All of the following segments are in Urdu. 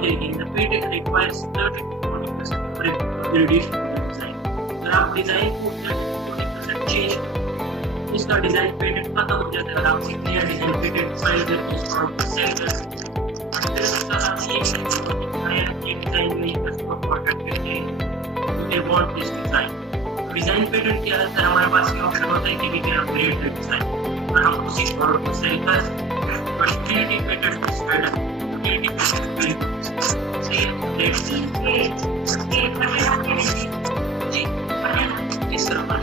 جائے گی. The patent requires 30-40% upgradation of the design. اگر آپ ڈیزائن کو 30-40% چینج کریں اس کا ڈیزائن پیٹنٹ ختم ہو جاتا ہے. اگر آپ سیکھ لیا ڈیزائن پیٹنٹ فائل کر کے اس کو سیل کر سکتے ہیں. پھر اس کا آپ یہ ڈیزائن میں کسٹمر کانٹیکٹ کرتے ہیں they want this design. Design patent کیا ہے سر ہمارے پاس یہ آپشن ہوتا ہے کہ we can upgrade the design اور ہم اسی پروڈکٹ کو سیل کر سکتے ہیں. بٹ کریٹو پیٹنٹ اس پیٹنٹ کریٹو پیٹنٹ صحیح ہے. جی اس طرح پر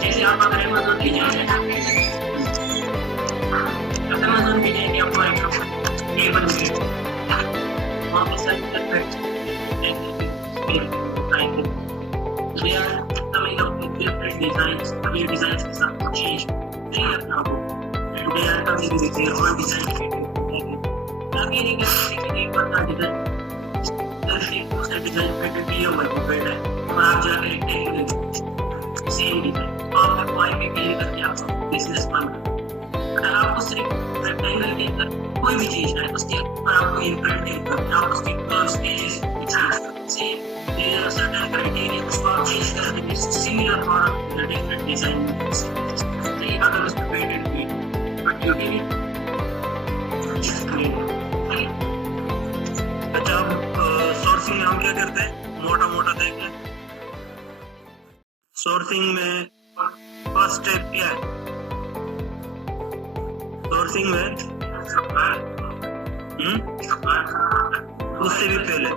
جیسے آپ اگر Amazon بھی جائیں Amazon بھی جائیں گے آپ ہمارے ٹیبل میں وہاں پہ سرچ کرتے ہیں they are coming up with different designs اور یہ ڈیزائنس کے ساتھ کچھ چینج نہیں رکھنا ہو and they are coming with their own design آپ یہ نہیں کہہ سکتے کہ ایک بندہ ڈیزائن ڈیزائن پیٹنٹ دیا ہوا ہے وہ بیٹا ہے اور آپ جا کے لکھتے ہیں سیم ڈیزائن آپ کا کوئی بھی کلیئر کر کے آپ بزنس بند کر. اگر آپ کو صرف ریکٹینگل کے اندر کوئی بھی چیز ہے اس کے اوپر آپ کو امپرنٹنگ کرنا آپ اس کی course pages same there are certain criteria اس کو آپ چینج کر دیں گے similar product in a different design صحیح اگر اس میں پیٹنٹ بھی بٹ یوٹیلیٹی اچھا سورسنگ میں ہم کیا کرتے ہیں موٹا موٹا دیکھ لیں. سورسنگ میں فرسٹ اسٹیپ کیا ہے؟ سورسنگ میں اس سے بھی پہلے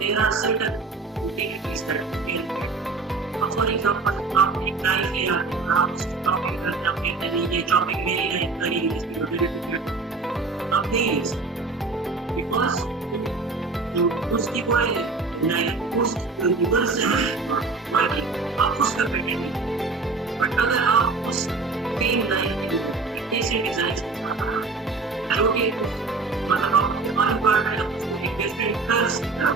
there are certain utilities that for example آپ ایک ٹائی لے آتے ہیں آپ اس کو چاپنگ کرتے ہیں آپ کہتے ہیں یہ چاپنگ میری نہیں کری اس کی یوٹیلیٹی آپ نہیں لے سکتے بیکاز اس کی کوئی لائن اس ریورس سے آپ اس کا پیٹنٹ نہیں. بٹ اگر آپ اس سیم لائن کے ایسے ڈیزائن جو کہ مطلب آپ ون پارٹ ہے اس کو ایک ڈفرینٹ کر سکتے ہیں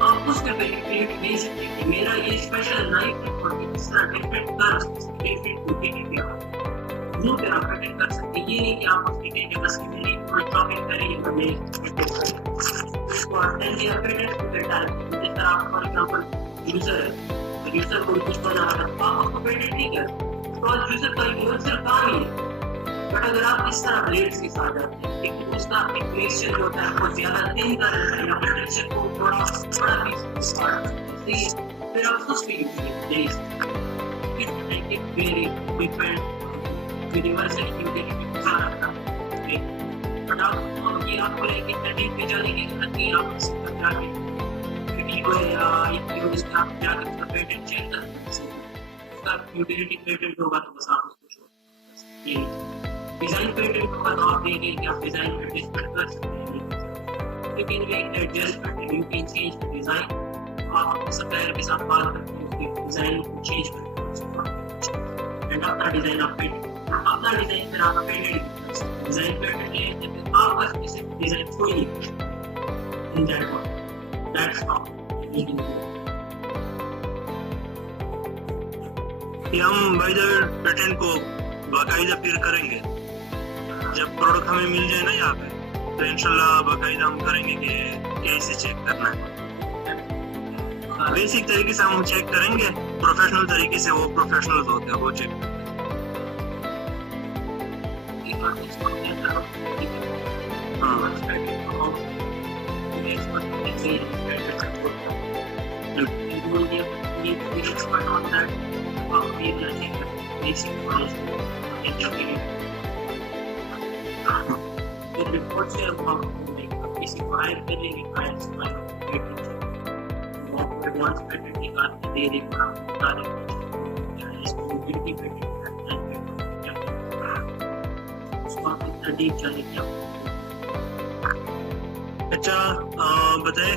آپ اس کا پیٹنٹ دے سکتے ہیں کہ میرا یہ اسپیشل نائف ہے اور اس طرح ڈفرینٹ کر ڈفرینٹ یوٹیلیٹی وہ پھر آپ پیٹنٹ کر سکتے ہیں. یہ نہیں کہ آپ اس کی ڈیٹا بس کی میری شاپنگ کریں گے میں اس کو then they are patent to that time. جس طرح آپ فار ایگزامپل یوزر ہے یوزر کو کچھ بنا رہا ہے آپ اس کو پیٹنٹ نہیں کر بیکاز یوزر کا یونیورسل کام ہی ہے. بٹ اگر آپ اس طرح بلیڈس کے ساتھ جاتے ہیں لیکن اس کا ایک ٹیکسچر ہوتا ہے بہت زیادہ تھن کر رہے ہیں یا ٹیکسچر کو تھوڑا بڑا پیس کاٹ کرتے ہیں پھر آپ اس پہ یوز کرتے ہیں ویری ڈفرینٹ یونیورسل یوٹیلیٹی زیادہ کرنا ہے. بٹ آپ یہ آپ کو لے کے ٹیکنیک پہ جانے کی ضرورت نہیں. آپ اس پر جا کے ویڈیو یا ایک ویڈیوز پہ آپ جا کے اس کا پیٹنٹ چیک کر سکتے ہیں. اس کا یوٹیلیٹی پیٹنٹ ہوگا تو بس آپ اس کو چھوڑ یہ ڈیزائن پیٹنٹ ہوگا تو آپ دیکھیں کہ آپ ڈیزائن ایڈجسٹمنٹ کر سکتے ہیں. You can make adjustment and you can change the design. آپ اپنے سپلائر کے ساتھ بات کرتے ہیں اس کی ڈیزائن کو چینج کرتے ہیں اینڈ اپنا ڈیزائن آپ پیٹنٹ اپنا ڈیزائن پھر آپ پیٹنٹ ڈیزائن پیٹنٹ لیں پھر آپ کا اسپیسیفک ڈیزائن کوئی نہیں in that one that's how کہ ہم بائی دا پیٹنٹ کو باقاعدہ پھر کریں گے جب پروڈکٹ ہمیں مل جائے نا یہاں پہ تو انشاءاللہ باقاعدہ ہم کریں گے کہ کیسے چیک کرنا ہے. بیسک طریقے سے ہم چیک کریں گے پروفیشنل طریقے سے وہ پروفیشنل ہوتے ہیں وہ چیک رپورٹ سے کسی کو ہائر کر لیں گے ایڈوانس پیٹنٹ نکال کے دے دیں گے آپ بتا دیں اس کو یوٹیلیٹی پیٹنٹ اس کو آپ اتنا ڈیپ جانے کی آپ. اچھا بتائیں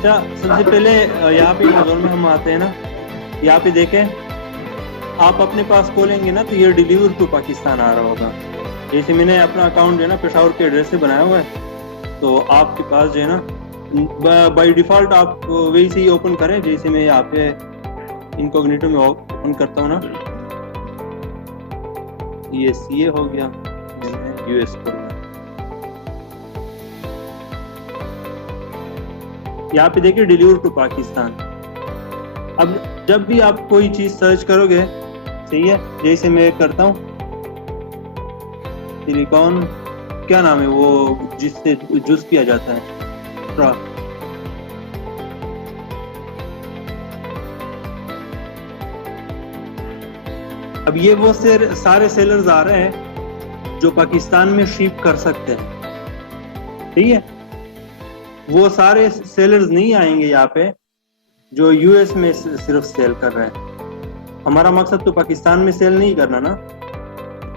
اچھا سب سے پہلے یہاں پہ امازون میں ہم آتے ہیں نا, یہاں پہ دیکھیں آپ اپنے پاس کھولیں گے نا تو یہ ڈیلیور ٹو پاکستان آ رہا ہوگا. جیسے میں نے اپنا اکاؤنٹ جو ہے نا پشاور کے ایڈریس سے بنایا ہوا ہے, تو آپ کے پاس جو ہے نا بائی ڈیفالٹ آپ وہی سے ہی اوپن کریں. جیسے میں یہاں پہ انکوگنیٹو میں اوپن کرتا ہوں نا, یہ سی اے ہو گیا, میں نے یو ایس کھولنا. یہاں پہ دیکھیں ڈیلیور ٹو پاکستان. اب جب بھی آپ کوئی چیز سرچ کرو گے, صحیح ہے, جیسے میں کرتا ہوں سلیکون, کیا نام ہے وہ جس سے جوس پیا جاتا ہے, اسٹرا, اب یہ وہ سارے سیلرز آ رہے ہیں جو پاکستان میں شپ کر سکتے ہیں. ٹھیک ہے, وہ سارے سیلرز نہیں آئیں گے یہاں پہ جو یو ایس میں صرف سیل کر رہے ہیں. ہمارا مقصد تو پاکستان میں سیل نہیں کرنا نا,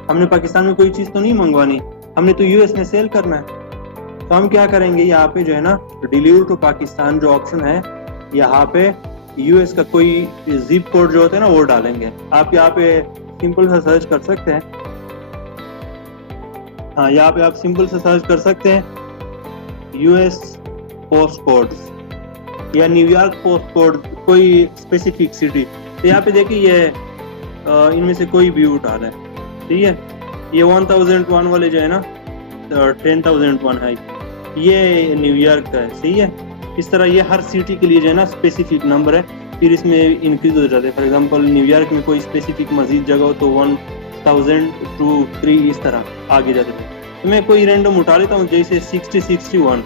ہم نے پاکستان میں کوئی چیز تو نہیں منگوانی, ہم نے تو یو ایس میں سیل کرنا ہے. تو ہم کیا کریں گے, یہاں پہ جو ہے نا ڈیلیور ٹو پاکستان جو آپشن ہے, یہاں پہ یو ایس کا کوئی زپ کوڈ جو ہوتا ہے نا وہ ڈالیں گے. آپ یہاں پہ سمپل سے سرچ کر سکتے ہیں, ہاں یہاں پہ آپ سمپل سے سرچ کر سکتے ہیں یو ایس پوسٹ کوڈز یا نیو یارک پوسٹ کوڈ, کوئی اسپیسیفک سٹی. تو یہاں پہ دیکھیں یہ ان میں سے کوئی بھی اٹھا لیں. ٹھیک ہے, یہ 1001 والے جو ہے نا 10,001 ہے, یہ نیو یارک کا ہے. صحیح ہے, اس طرح یہ ہر سٹی کے لیے جو ہے نا اسپیسیفک نمبر ہے, پھر اس میں انکریز ہو جاتے ہیں. فار ایگزامپل نیو یارک میں کوئی اسپیسیفک مزید جگہ ہو تو 1000 اس طرح آگے جاتے تھے. تو میں کوئی رینڈم اٹھا لیتا ہوں, جیسے 6061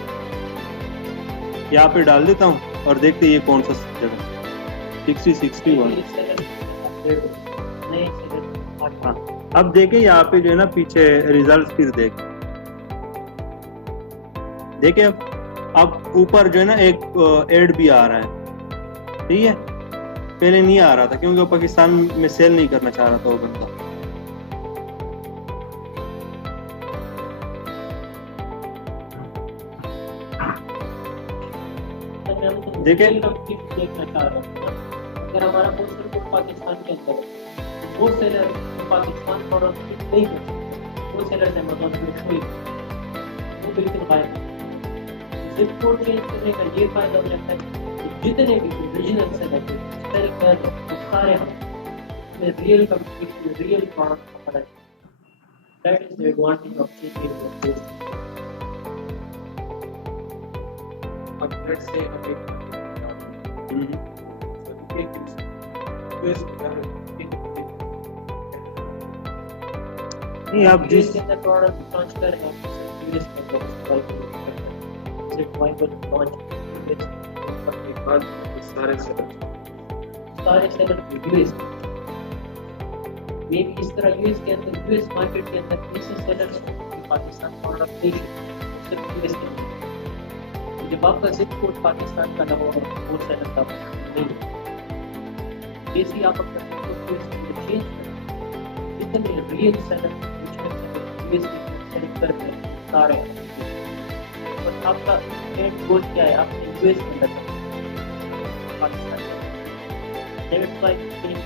یہاں پہ ڈال دیتا ہوں اور دیکھتے یہ کون سا جگہ 6061. ہاں اب دیکھیں یہاں پہ جو ہے نا پیچھے ریزلٹ, پھر دیکھیں اب اوپر جو ہے نا ایک ایڈ بھی آ رہا ہے. ٹھیک ہے, پہلے نہیں آ رہا تھا کیونکہ وہ پاکستان میں سیل نہیں کرنا چاہ رہا تھا وہ بندہ. دیکھیں دیکھنا چاہ رہا ہوں, اگر ہمارا پوسٹل کوڈ پاکستان کے اندر ہے, وہ سیلر پاکستان پروڈکٹ نہیں کر سکتے, وہ سیلر امازون میں شوئی وہ بالکل غائب ہے. زپ کوڈ چینج کرنے کا یہ فائدہ ہو جاتا ہے کہ جتنے بھی ریجنل سیلر ہیں سارے ہمیں ریئل کمپنی ریئل پروڈکٹ کا پتہ چلتا ہے. That is the advantage of changing the code. اب لیٹس سے نہیں آپ جس کے اندر پروڈکٹ لانچ کر رہے ہیں یوز کے اندر زپ وائبل لانچ کے بعد سارے سیلر یو ایس میں بھی اس طرح یو ایس کے اندر یو ایس مارکیٹ کے اندر ایسے سیلر پاکستان پروڈکٹ نہیں صرف یو ایس کے اندر. جب آپ کا زپ کوڈ پاکستان کا لگا وہ سیلر کا نہیں, جیسے آپ اپنا زپ کوڈ یو ایس کے اندر چینج کریں, جتنے ریئل سیلر یو ایس کے سیلکٹ کرتے ہیں سارے, اور آپ کا اینڈ گول کیا ہے, آپ نے یو ایس کے اندر پاکستان ڈیوٹ بائی زپ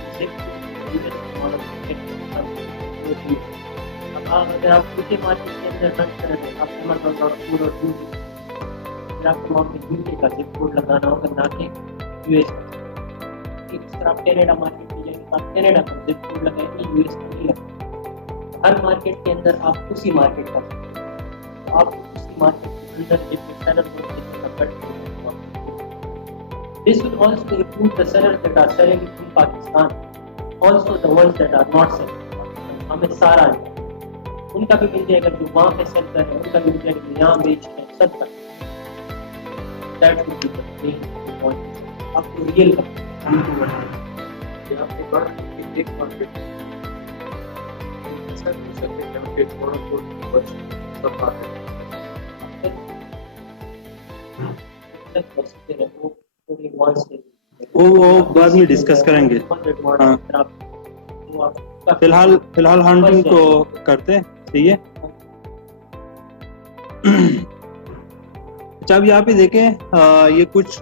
یو ایس ماڈل. اب اگر آپ دوسرے مارکیٹ کے اندر رن کر رہے ہیں, آپ امازون ڈاٹ کو ڈاٹ یو آپ کو وہاں پہ یو کے کا زپ کوڈ لگانا ہوگا نہ کہ یو ایس کا. اس طرح آپ کینیڈا مارکیٹ میں جائیں گے تو آپ کینیڈا کا زپ کوڈ لگائیں گے, یو ایس کا نہیں لگائیں. ہر مارکیٹ کے اندر آپ اسی مارکیٹ کا تو آپ اسی مارکیٹ کے اندر جتنے سیلر ہوتے ہیں کٹ کریں. This will also include the sellers that are selling in Pakistan, also the ones that are not selling in Pakistan. ہمیں سارا ان کا بھی مل جائے گا, جو وہاں پہ سیل کر رہے ہیں ان کا بھی مل جائے گا, یہاں بیچ رہے ہیں سب کا. That would be the main point. آپ کو ریئل کا یہاں پہ بڑھ ایک مارکیٹ ایسا نہیں سکتے جہاں پہ تھوڑا بہت بچ سب مارکیٹ وہ بعد میں ڈسکس کریں گے. فی الحال ہنٹنگ کو کرتے ہیں. صحیح ہے. اچھا اب یہاں پہ دیکھیں یہ کچھ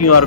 QR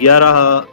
11,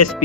SP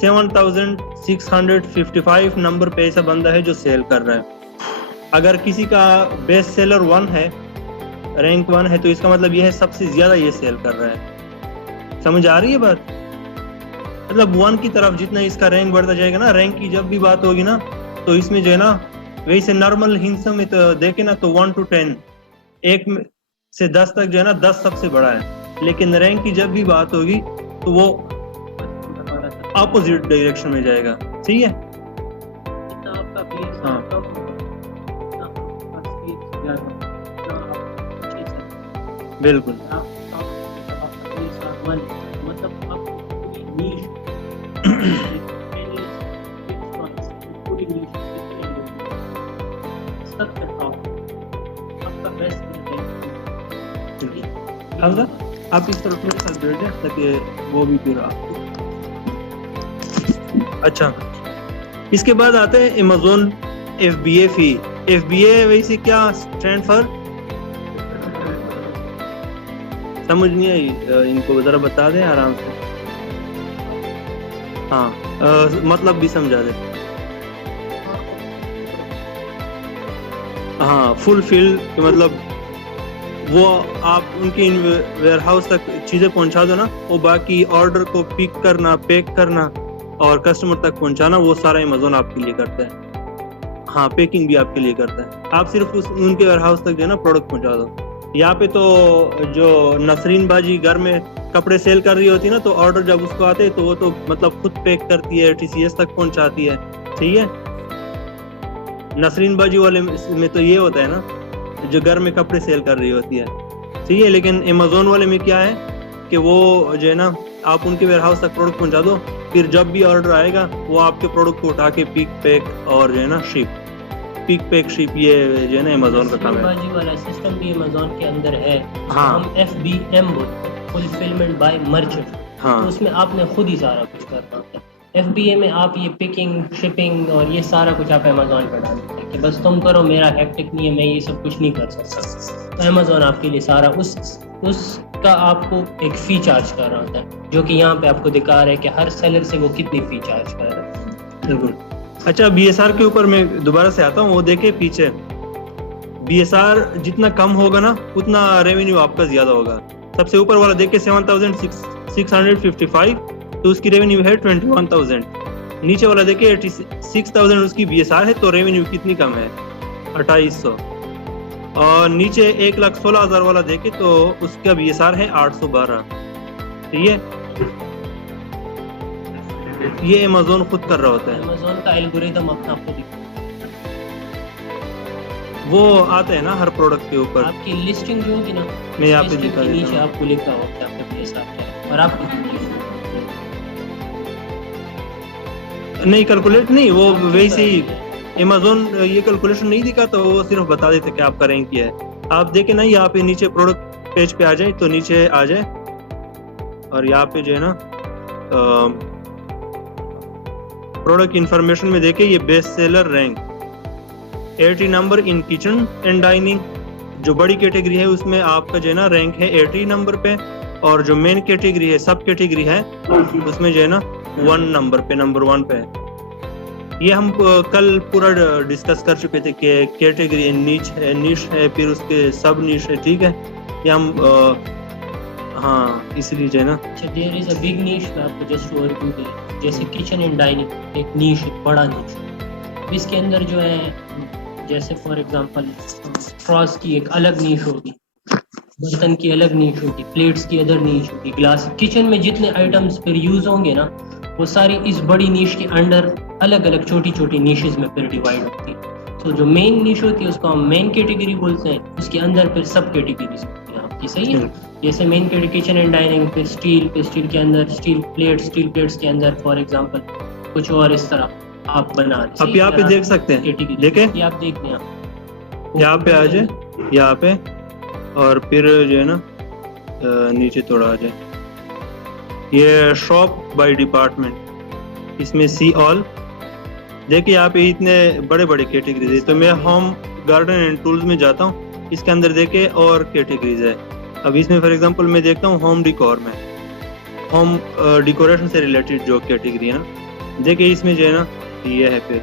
7655 نمبر پہ ایسا بندہ ہے جو سیل کر رہا ہے. اگر کسی کا بیسٹ سیلر 1 ہے, رینک 1 ہے, تو اس کا مطلب یہ ہے سب سے زیادہ یہ سیل کر رہا ہے. سمجھ آ رہی ہے بات؟ مطلب 1 کی طرف جتنا اس کا رینک بڑھتا جائے گا نا, رینک کی جب بھی بات ہوگی نا, تو اس میں جو ہے نا ویسے نارمل ہندسوں میں تو دیکھیں نا تو 1 to 10 1 سے 10 تک جو ہے نا 10 سب سے بڑا ہے, لیکن رینک کی جب بھی بات ہوگی تو وہ اپوزٹ ڈائریکشن میں جائے گا. ٹھیک ہے, ہاں بالکل حمزہ آپ اس طرف میرے ساتھ بیٹھ جائیں تاکہ وہ بھی پھر آپ. اچھا, اس کے بعد آتے ہیں Amazon FBA فی. FBA ویسے کیا اسٹینڈ فار, سمجھ نہیں آئی ان کو ذرا بتا دیں آرام سے. ہاں مطلب بھی سمجھا دیں. ہاں فل فل مطلب وہ آپ ان کے ویئر ہاؤس تک چیزیں پہنچا دو نا, وہ باقی آرڈر کو پک کرنا, پیک کرنا اور کسٹمر تک پہنچانا وہ سارا Amazon آپ کے لیے کرتا ہے. ہاں پیکنگ بھی آپ کے لیے کرتا ہے, آپ صرف ان کے ویئر ہاؤس تک جو ہے نا پروڈکٹ پہنچا دو. یہاں پہ تو جو نسرین باجی گھر میں کپڑے سیل کر رہی ہوتی ہے نا, تو آرڈر جب اس کو آتے تو وہ تو مطلب خود پیک کرتی ہے, TCS تک پہنچاتی ہے. ٹھیک ہے, نسرین باجی والے میں تو یہ ہوتا ہے نا جو گھر میں کپڑے سیل کر رہی ہوتی ہے. ٹھیک ہے, لیکن Amazon والے میں کیا ہے کہ وہ جو ہے نا آپ ان کے ویئر ہاؤس تک پروڈکٹ پہنچا دو, پھر جب بھی آرڈر آئے گا وہ آپ کے پروڈکٹ کو اٹھا کے پک پیک اور جو ہے نا شپ, پک پیک شپ, یہ جو ہے نا Amazon کا کام ہے. باجی والا سسٹم بھی Amazon کے اندر ہے. ہاں ہم FBM بولتے ہیں, فلفلمنٹ بائی مرچنٹ. ہاں تو اس میں آپ نے خود ہی سارا کچھ کرنا ہوتا ہے. FBA میں آپ یہ پکنگ, شپنگ اور یہ سارا کچھ آپ Amazon پہ ڈال دیتے ہیں کہ بس تم کرو, میرا ہیکٹک نہیں ہے, میں یہ سب کچھ نہیں کر سکتا. تو Amazon آپ کے لیے سارا اس کا آپ کو ایک فی چارج کر رہا ہوتا ہے, جو کہ یہاں پہ آپ کو دکھا رہا ہے کہ ہر سیلر سے وہ کتنی فی چارج کر رہا ہے. بالکل. اچھا BSR کے اوپر میں دوبارہ سے آتا ہوں, وہ دیکھیں پیچھے BSR جتنا کم ہوگا نا اتنا ریونیو آپ کا زیادہ ہوگا. سب سے اوپر والا دیکھیں 7655 تو اس کی ریونیو ہے 21,000. نیچے والا دیکھیں 86,000 اس کی BSR ہے, تو ریونیو کتنی کم ہے 2,800. اور نیچے 1,16,000 والا دیکھیں تو اس کا BSR ہے 812. ٹھیک ہے, یہ Amazon خود کر رہا ہوتا ہے. Amazon کا الگوریتم اپنا خود ہی, وہ آتا ہے نا ہر پروڈکٹ کے اوپر. آپ کی لسٹنگ جو ہوگی نا, میں یہاں پہ لسٹنگ دکھا کے دیتا نیچے ہوں. آپ کو لکھا ہوتا ہے آپ کا BSR کیا ہے, اور آپ نہیں کیلکولیٹ نہیں, وہ ویسے ہی Amazon یہ کیلکولیشن نہیں دکھاتا, وہ صرف بتا دیتے کہ آپ کا رینک کیا ہے. آپ دیکھیں نا یہاں پہ نیچے پروڈکٹ پیج پہ آ جائیں, تو نیچے آ جائے اور یہاں پہ جو ہے نا پروڈکٹ انفارمیشن میں دیکھیں یہ best seller rank 80 number in kitchen and dining. جو بڑی کیٹیگری ہے اس میں آپ کا جو ہے نا رینک ہے 80 نمبر پہ, اور جو مین کیٹیگری ہے, سب کیٹیگری ہے, اس میں جو ہے نا 1 نمبر پہ, نمبر 1 پہ. یہ ہم کل پورا ڈسکس کر چکے تھے کہ کیٹیگری نیش ہے, پھر اس کے سب نیش ہے. ٹھیک ہے, یہ ہم ہاں اس لیے جو ہے نا. اچھا, دیر از اے بگ نیش. میں آپ کو جسٹ اوور ویو دے, جیسے کچن اینڈ ڈائننگ ایک نیش, ایک بڑا نیش. اس کے اندر جو ہے جیسے فار ایگزامپل فراس کی ایک الگ نیش ہوگی, برتن کی الگ نیش ہوگی, پلیٹس کی ادر نیش ہوگی, گلاس. کچن میں جتنے آئٹمس پھر یوز ہوں گے نا وہ ساری اس بڑی نیش کے انڈر الگ الگ چھوٹی چھوٹی نیشز میں پھر ڈیوائڈ ہوتی ہے. تو جو مین نیش ہوتی ہے اس کو ہم مین کیٹیگری بولتے ہیں, اس کے اندر پھر سب کیٹیگریز ہوتی ہیں آپ کی. صحیح ہے, جیسے مین کچن اینڈ ڈائننگ, پھر اسٹیل کے اندر اسٹیل پلیٹس کے اندر فار ایگزامپل کچھ اور اس طرح آپ بنا رہے. آپ یہاں پہ دیکھ سکتے ہیں, دیکھیں یہ آپ دیکھ لیں, یہاں پہ آ جائے, یہاں پہ, اور پھر جو ہے نا نیچے تھوڑا آ جائے. یہ شاپ بائی ڈپارٹمنٹ, اس میں سی آل. دیکھیں یہاں پہ اتنے بڑے بڑے کیٹیگریز ہے. تو میں ہوم گارڈن اینڈ ٹولز میں جاتا ہوں, اس کے اندر دیکھیں اور کیٹیگریز ہے. اب اس میں فار ایگزامپل میں دیکھتا ہوں ہوم ڈیکور میں, ہوم ڈیکوریشن سے ریلیٹڈ جو کیٹیگری ہے نا, دیکھیں اس میں جو ہے نا یہ ہے، پھر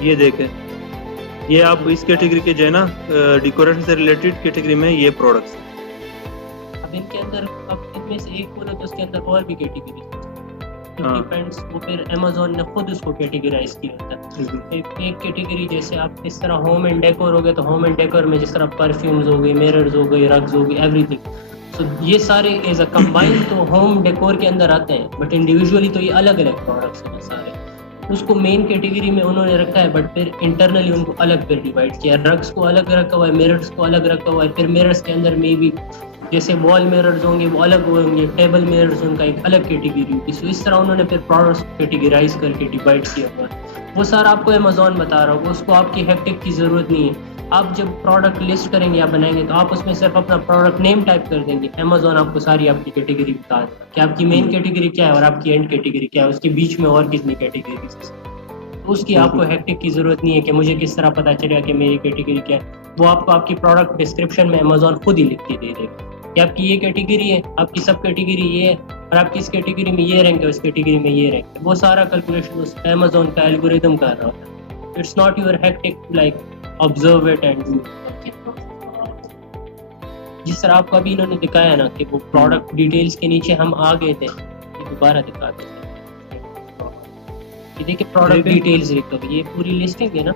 یہ دیکھیں، یہ آپ اس کیٹیگری کے جو ہے نا ڈیکوریشن سے ریلیٹڈ کیٹیگری میں یہ پروڈکٹس ہیں۔ اب ان کے اندر اب ان میں سے ایک بولے تو اس کے اندر اور بھی کیٹیگری ڈیپینڈس، وہ پھر امیزون نے خود اس کو کیٹیگرائز کیا ہوتا ہے۔ ایک کیٹیگری جیسے آپ اس طرح ہوم اینڈ ڈیکور ہو گئے تو ہوم اینڈ ڈیکور میں جس طرح پرفیومز ہو گئی، میررز ہو گئی، رگز ہو گئی، ایوری تھنگ، سو یہ سارے ایز اے کمبائن تو ہوم ڈیکور کے اندر آتے ہیں، بٹ انڈیویجولی تو یہ الگ الگ پروڈکٹس ہیں سارے۔ اس کو مین کیٹیگری میں انہوں نے رکھا ہے، بٹ پھر انٹرنلی ان کو الگ پھر ڈیوائڈ کیا ہے، رگز کو الگ رکھا ہوا ہے، میررز کو الگ رکھا ہوا ہے، پھر میررز کے اندر میں بھی جیسے وال میررز ہوں گے وہ الگ ہوں گے، ٹیبل میررز ان کا ایک الگ کیٹیگری ہوگی، سو اس طرح انہوں نے پھر پروڈکٹس کیٹیگرائز کر کے ڈیوائڈ کیا ہوا ہے۔ وہ سارا آپ کو امیزون بتا رہا ہوگا، اس کو آپ کی ہیکٹک کی ضرورت نہیں ہے۔ آپ جب پروڈکٹ لسٹ کریں گے یا بنائیں گے تو آپ اس میں صرف اپنا پروڈکٹ نیم ٹائپ کر دیں گے، امیزون آپ کو ساری آپ کی کیٹیگری بتا دے گا کہ آپ کی مین کیٹیگری کیا ہے اور آپ کی اینڈ کیٹیگری کیا ہے، اس کے بیچ میں اور کتنی کیٹیگریز ہیں۔ اس کی آپ کو ہیکٹک کی ضرورت نہیں ہے کہ مجھے کس طرح پتہ چلے گا کہ میری کیٹیگری کیا ہے، وہ آپ کو آپ کی پروڈکٹ ڈسکرپشن میں امیزون خود ہی لکھ کے دے دے گا کہ آپ کی یہ کیٹیگری ہے، آپ کی سب کیٹیگری یہ ہے، اور آپ کی اس کیٹیگری میں یہ رینک ہے، اس کیٹیگری میں یہ رینک ہے۔ وہ سارا کیلکولیشن اس امیزون کا الگوریتم کر رہا ہوتا ہے۔ It's not your hectic like observe it and do. جس طرح آپ کو ابھی انہوں نے دکھایا نا کہ وہ پروڈکٹ ڈیٹیلز کے نیچے ہم آ گئے تھے، یہ دوبارہ دکھا دیتے ہیں۔ یہ دیکھیں پروڈکٹ ڈیٹیلز لکھا ہوا، یہ پوری لسٹنگ ہے نا،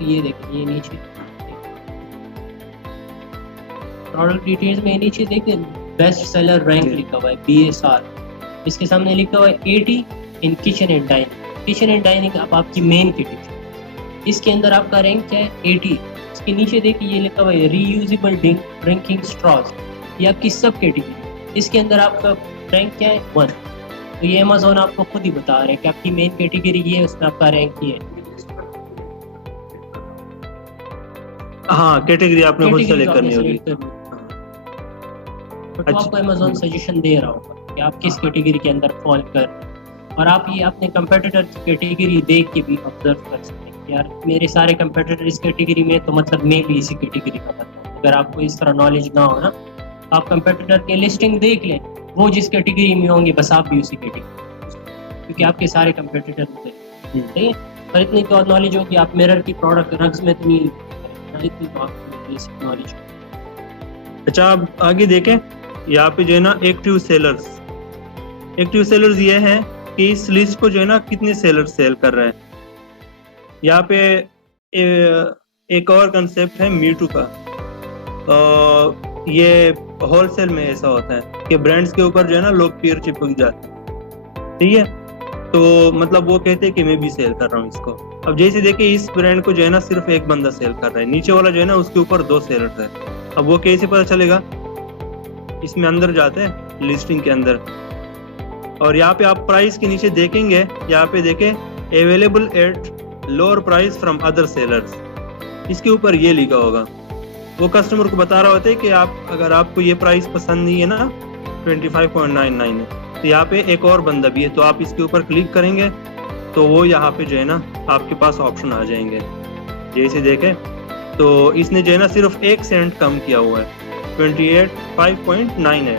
یہ دیکھیں یہ نیچے پروڈکٹ ڈیٹیلز میں نیچے دیکھیں بیسٹ سیلر رینک لکھا ہوا ہے BSR، اس کے سامنے لکھا ہوا ہے 80 in kitchen and dining. Kitchen and dining اب آپ کی مین کیٹیگری، اس کے اندر آپ کا رینک کیا ہے 80۔ اس کے نیچے دیکھیں یہ لکھا ہوا ہے ری یوزیبل ڈرنکنگ اسٹراز، یہ آپ کی سب کیٹیگری، اس کے اندر آپ کا رینک کیا ہے 1۔ تو یہ امیزون آپ کو خود ہی بتا رہے ہیں کہ آپ کی مین کیٹیگری یہ ہے، اس میں آپ کا رینک یہ ہے۔ ہاں کیٹیگری آپ نے خود سلیکٹ کرنی ہوگی، بٹ وہ آپ کو امیزون سجیشن دے رہا ہوگا کہ آپ کس کیٹیگری کے اندر فال کر رہے ہیں، اور آپ یہ اپنے کمپیٹیٹر کی کیٹیگری دیکھ کے بھی آبزرو کر سکتے ہیں کہ یار میرے سارے کمپیٹیٹر اس کیٹیگری میں تو مطلب میں بھی اسی کیٹیگری کا بنتا ہوں۔ اگر آپ کو اس طرح نالج نہ ہو نا، آپ کمپیٹیٹر کی لسٹنگ دیکھ لیں، وہ جس کیٹیگری میں ہوں گے بس آپ بھی اسی کیٹیگری، کیونکہ آپ کے سارے کمپیٹیٹر ہوتے ہیں، ٹھیک ہے؟ اور اتنی تو نالج ہوگی، آپ میرر کی پروڈکٹ رگز میں اتنی تو آپ کو بیسک نالج۔ اچھا آپ آگے دیکھیں، یہاں پہ جو ہے نا ایکٹیو سیلرز یہ ہے کہ اس لسٹ کو جو ہے نا کتنے سیلر سیل کر رہے ہیں۔ یہاں پہ ایک اور کنسیپٹ ہے میٹو کا، یہ ہول سیل میں ایسا ہوتا ہے کہ برانڈز کے اوپر جو ہے نا لوگ پیر چپک جاتے ہیں، ٹھیک ہے؟ تو مطلب وہ کہتے ہیں کہ میں بھی سیل کر رہا ہوں اس کو۔ اب جیسے دیکھیں اس برانڈ کو جو ہے نا صرف ایک بندہ سیل کر رہا ہے، نیچے والا جو ہے نا اس کے اوپر 2 سیلرز ہیں۔ اب وہ کیسے پتہ چلے گا؟ اس میں اندر جاتے ہیں لسٹنگ کے اندر، اور یہاں پہ آپ پرائس کے نیچے دیکھیں گے، یہاں پہ دیکھیں available at lower price from other sellers, اس کے اوپر یہ لکھا ہوگا۔ وہ کسٹمر کو بتا رہا ہوتا ہے کہ آپ اگر آپ کو یہ پرائس پسند نہیں ہے نا 25.99 ہے، تو یہاں پہ ایک اور بندہ بھی ہے، تو آپ اس کے اوپر کلک کریں گے تو وہ یہاں پہ جو ہے نا آپ کے پاس آپشن آ جائیں گے۔ جیسے دیکھیں تو اس نے جو ہے نا صرف 1 سینٹ کم کیا ہوا ہے 25.98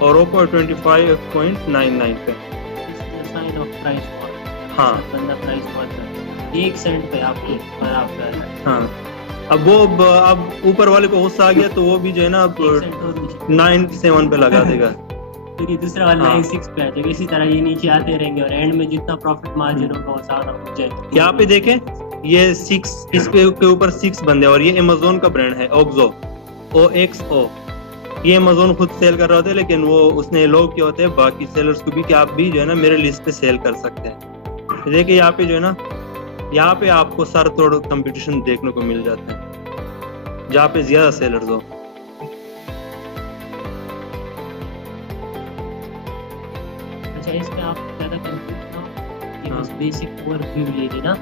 اور اوپو 25.99 پہ۔ ہاں 1 سینٹ پہ آپ کو خراب کر رہا ہے۔ ہاں اب وہ اب اوپر والے کو غصہ آ گیا تو وہ بھی جو ہے نا اب 97 پہ لگا دے گا، پھر یہ دوسرا والا 96 پہ آ جائے گا، اسی طرح یہ نیچے آتے رہیں گے اور اینڈ میں جتنا پروفٹ مارجن ہوگا وہ زیادہ ہو جائے گا۔ یہاں پہ دیکھیں یہ 6 اس کے اوپر 6 بندے، اور یہ امیزون کا برانڈ ہے اوکزو OXO، یہ امیزون خود سیل کر رہا ہوتا ہے، لیکن وہ اس نے لوگ کیا ہوتے ہیں باقی سیلرز کو بھی کہ آپ بھی جو ہے نا میرے لسٹ پہ سیل کر سکتے ہیں۔ دیکھیں یہاں پہ جو ہے نا یہاں پہ آپ کو سر توڑ کمپٹیشن دیکھنے کو مل جاتا ہے جہاں پہ زیادہ سیلرز ہو۔ اچھا اس میں آپ زیادہ کنفیوز نہ ہو، یہ بس بیسک اوور ویو لے لینا،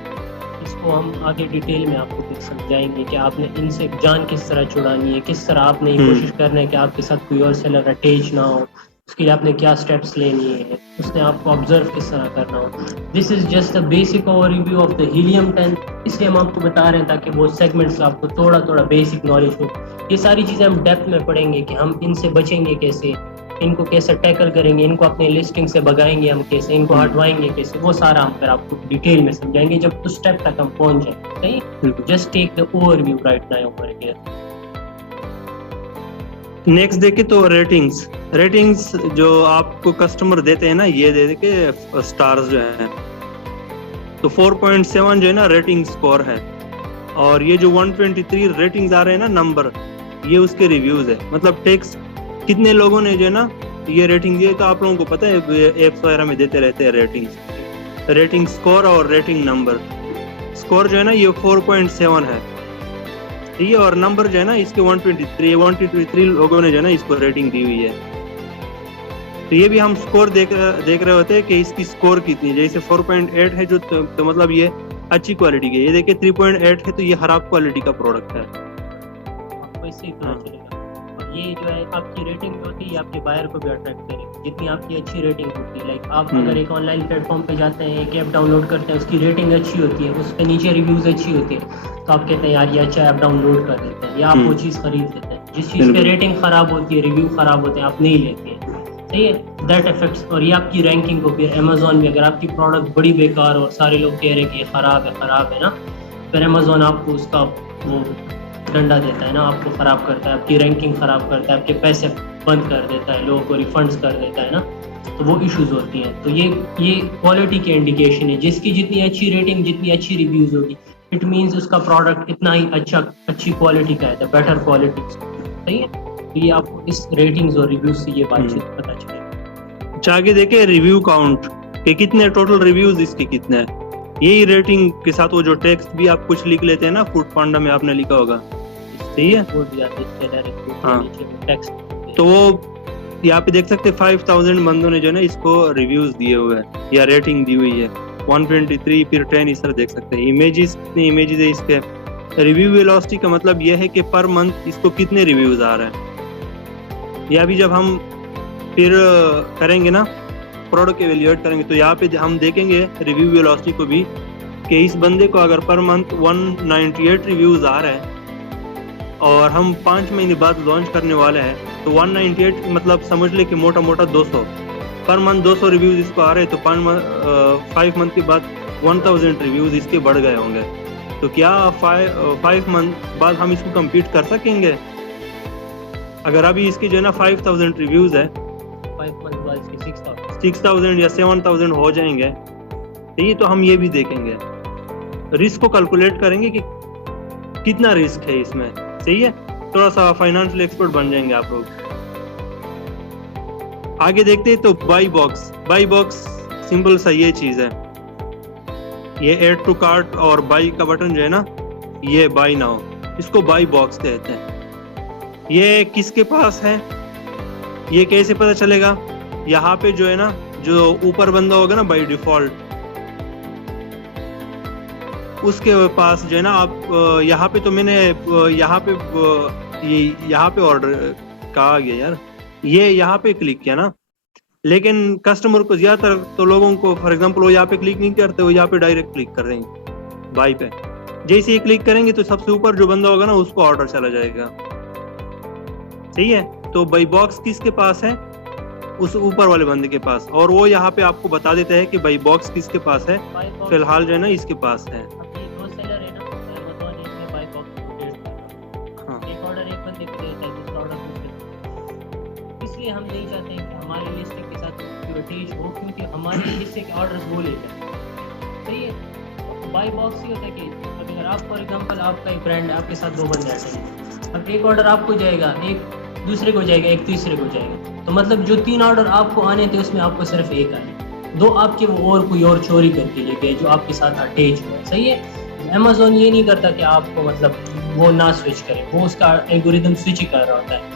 اس کو ہم آگے ڈیٹیل میں آپ کو کچھ سمجھائیں گے کہ آپ نے ان سے جان کس طرح چھڑانی ہے، کس طرح آپ نے یہ کوشش کرنا ہے کہ آپ کے ساتھ کوئی اور سیلر اٹیچ نہ ہو، اس کے لیے آپ نے کیا سٹیپس لینی ہے، اس نے آپ کو آبزرو کس طرح کرنا ہو۔ This is just a basic overview of the Helium 10، اس لیے ہم آپ کو بتا رہے ہیں تاکہ وہ سیگمنٹس آپ کو تھوڑا بیسک نالج ہو۔ یہ ساری چیزیں ہم ڈیپتھ میں پڑھیں گے کہ ہم ان سے بچیں گے کیسے، ان کو کیسے ٹیکل کریں گے, ان کو اپنے لسٹنگ سے بگائیں گے ہم کیسے, ان کو ہٹوائیں گے کیسے, وہ سارا ہم پھر آپ کو ڈیٹیل میں سمجھائیں گے جب اس اسٹیپ تک ہم پہنچ جائیں. صحیح, just take the overview right now over here. Next دیکھیں تو ریٹنگس جو آپ کو کسٹمر دیتے ہیں نا, یہ دے کے اسٹارز جو ہیں, تو 4.7 جو ہے نا ریٹنگ اسکور ہے, اور یہ جو 123 ریٹنگز آ رہے ہیں نا نمبر, یہ اس کے ریویوز ہے. مطلب ٹیکس کتنے لوگوں نے جو ہے نا یہ ریٹنگ دی, تو آپ لوگوں کو پتہ ہے ایپس وغیرہ میں دیتے رہتے ہیں ریٹنگ اسکور اور ریٹنگ نمبر. اسکور جو ہے نا یہ 4.7 ہے, ٹھیک ہے, اور نمبر جو ہے نا اس کے 123 لوگوں نے جو ہے نا اس کو ریٹنگ دی ہوئی ہے. تو یہ بھی ہم اسکور دیکھ رہے ہوتے ہیں کہ اس کی اسکور کتنی ہے. جیسے 4.8 ہے جو تو مطلب یہ اچھی کوالٹی کی ہے, یہ دیکھیں 3.8 ہے تو یہ خراب کوالٹی کا پروڈکٹ ہے. آپ کو اس سے پتہ چلے گا. اور یہ جو ہے آپ کی ریٹنگ جو ہوتی ہے آپ کے بائر کو بھی اٹریکٹ کرے گی. جتنی آپ کی اچھی ریٹنگ ہوتی ہے, لائک آپ اگر ایک آن لائن پلیٹ فارم پہ جاتے ہیں, ایک ایپ ڈاؤن لوڈ کرتے ہیں, اس کی ریٹنگ اچھی ہوتی ہے, اس پہ نیچے ریویوز اچھی ہوتی ہے, تو آپ کہتے ہیں یار یہ اچھا ایپ ڈاؤن لوڈ کر لیتے ہیں, یا آپ وہ چیز خرید لیتے ہیں. جس چیز پہ ریٹنگ خراب ہوتی ہے, ریویو خراب ہوتے ہیں, آپ نہیں لیتے ہیں. صحیح ہے, دیٹ افیکٹس. اور یہ آپ کی رینکنگ کو پھر امیزون میں, اگر آپ کی پروڈکٹ بڑی بیکار اور سارے لوگ کہہ رہے ہیں کہ یہ خراب ہے نا, پھر امیزون آپ کو اس کا وہ ڈنڈا دیتا ہے نا, آپ کو خراب کرتا ہے, آپ کی رینکنگ خراب کرتا ہے, آپ کے پیسے بند کر دیتا ہے, لوگوں کو ریفنڈس کر دیتا ہے نا, تو وہ ایشوز ہوتی ہیں. تو یہ کوالٹی کی انڈیکیشن ہے. جس کی جتنی اچھی ریٹنگ, جتنی اچھی ریویوز ہوگی, اٹ مینس اس کا پروڈکٹ اتنا ہی اچھی کوالٹی کا ہے, بیٹر کوالٹی. صحیح ہے, تو یہ آپ کو اس ریٹنگز اور ریویوز سے یہ بات چیت پتہ چلے گا. آگے دیکھیں ریویو کاؤنٹ کہ کتنے ٹوٹل ریویوز اس کے کتنے ہیں. یہی ریٹنگ کے ساتھ وہ جو ٹیکسٹ بھی آپ کچھ لکھ لیتے ہیں نا, فوڈ پانڈا میں آپ نے لکھا ہوگا, صحیح ہے, ہاں, تو وہ یہاں پہ دیکھ سکتے 5000 بندوں نے جو ہے نا اس کو ریویوز دیے ہوئے ہیں یا ریٹنگ دی ہوئی ہے. 123 پھر 10 اس طرح دیکھ سکتے ہیں. امیجز, کتنے امیجز ہے اس کے. ریویو ویلوسٹی کا مطلب یہ ہے کہ پر منتھ اس کو کتنے ریویوز آ رہے ہیں. یا بھی جب ہم پھر کریں گے نا پروڈکٹ ایویلیویٹ کریں گے, تو یہاں پہ ہم دیکھیں گے ریویو ویلوسٹی کو بھی, کہ اس بندے کو اگر پر منتھ 198 ریویوز آ رہے ہیں اور ہم 5 مہینے بعد لانچ کرنے والے ہیں, تو 198 مطلب سمجھ لے کہ موٹا 200 پر منتھ 200 ریویوز اس کو آ رہے ہیں, تو 5 منتھ کے بعد 1000 ریویوز اس کے بڑھ گئے ہوں گے. تو کیا 5 منتھ بعد ہم اس کو کمپیٹ کر سکیں گے؟ اگر ابھی اس کی جو ہے نا 5000 ریویوز ہے, 6000 یا 7000 ہو جائیں گے, یہ تو ہم یہ بھی دیکھیں گے, رسک کو کیلکولیٹ کریں گے کہ کتنا رسک ہے اس میں. صحیح ہے, تھوڑا سا فائنانشیل ایکسپرٹ بن جائیں گے آپ لوگ. آگے دیکھتے ہیں تو بائی باکس سمپل سا یہ چیز ہے, یہ ایڈ ٹو کارٹ اور بائی کا بٹن جو ہے نا, یہ بائی ناؤ, اس کو بائی باکس کہتے ہیں. یہ کس کے پاس ہے, یہ کیسے پتہ چلے گا؟ یہاں پہ جو ہے نا, جو اوپر بندہ ہوگا نا بائی ڈیفالٹ, اس کے پاس جو ہے نا آپ یہاں پہ, تو میں نے یہاں پہ آرڈر کہا گیا یار, یہ یہاں پہ کلک کیا نا, لیکن کسٹمر کو زیادہ تر تو لوگوں کو فار ایگزامپل وہ یہاں پہ کلک نہیں کرتے, وہ یہاں پہ ڈائریکٹ کلک کر دیں گے بائی پہ. جیسے ہی کلک کریں گے تو سب سے اوپر جو بندہ ہوگا نا اس کو آرڈر چلا جائے گا. صحیح ہے, تو بائی باکس کس کے پاس ہے؟ اس اوپر والے بندے کے پاس, اور وہ یہاں پہ آپ کو بتا دیتا ہے کہ بائی باکس کس کے پاس ہے. فی الحال جو ہے نا اس کے پاس ہے. ہم نہیں چاہتے ہیں کہ ہماری لسٹنگ کے ساتھ اٹیچ ہو, کیونکہ ہماری لسٹنگ کے آرڈرز وہ لے جائیں. صحیح ہے, بائی باکس یہ ہوتا ہے کہ اگر آپ فار ایگزامپل آپ کا ایک برانڈ ہے, آپ کے ساتھ 2 بندے آتے ہیں, اب ایک آرڈر آپ کو جائے گا, ایک دوسرے کو جائے گا, ایک تیسرے کو جائے گا, تو مطلب جو 3 آرڈر آپ کو آنے تھے اس میں آپ کو صرف 1 آئے, 2 آپ کے وہ اور کوئی اور چوری کر کے لے گئے جو آپ کے ساتھ اٹیچ ہوا. صحیح ہے, امیزون یہ نہیں کرتا کہ آپ کو مطلب وہ نہ سوئچ کرے, وہ اس کا الگوریدم سوئچ ہی کر رہا ہوتا ہے.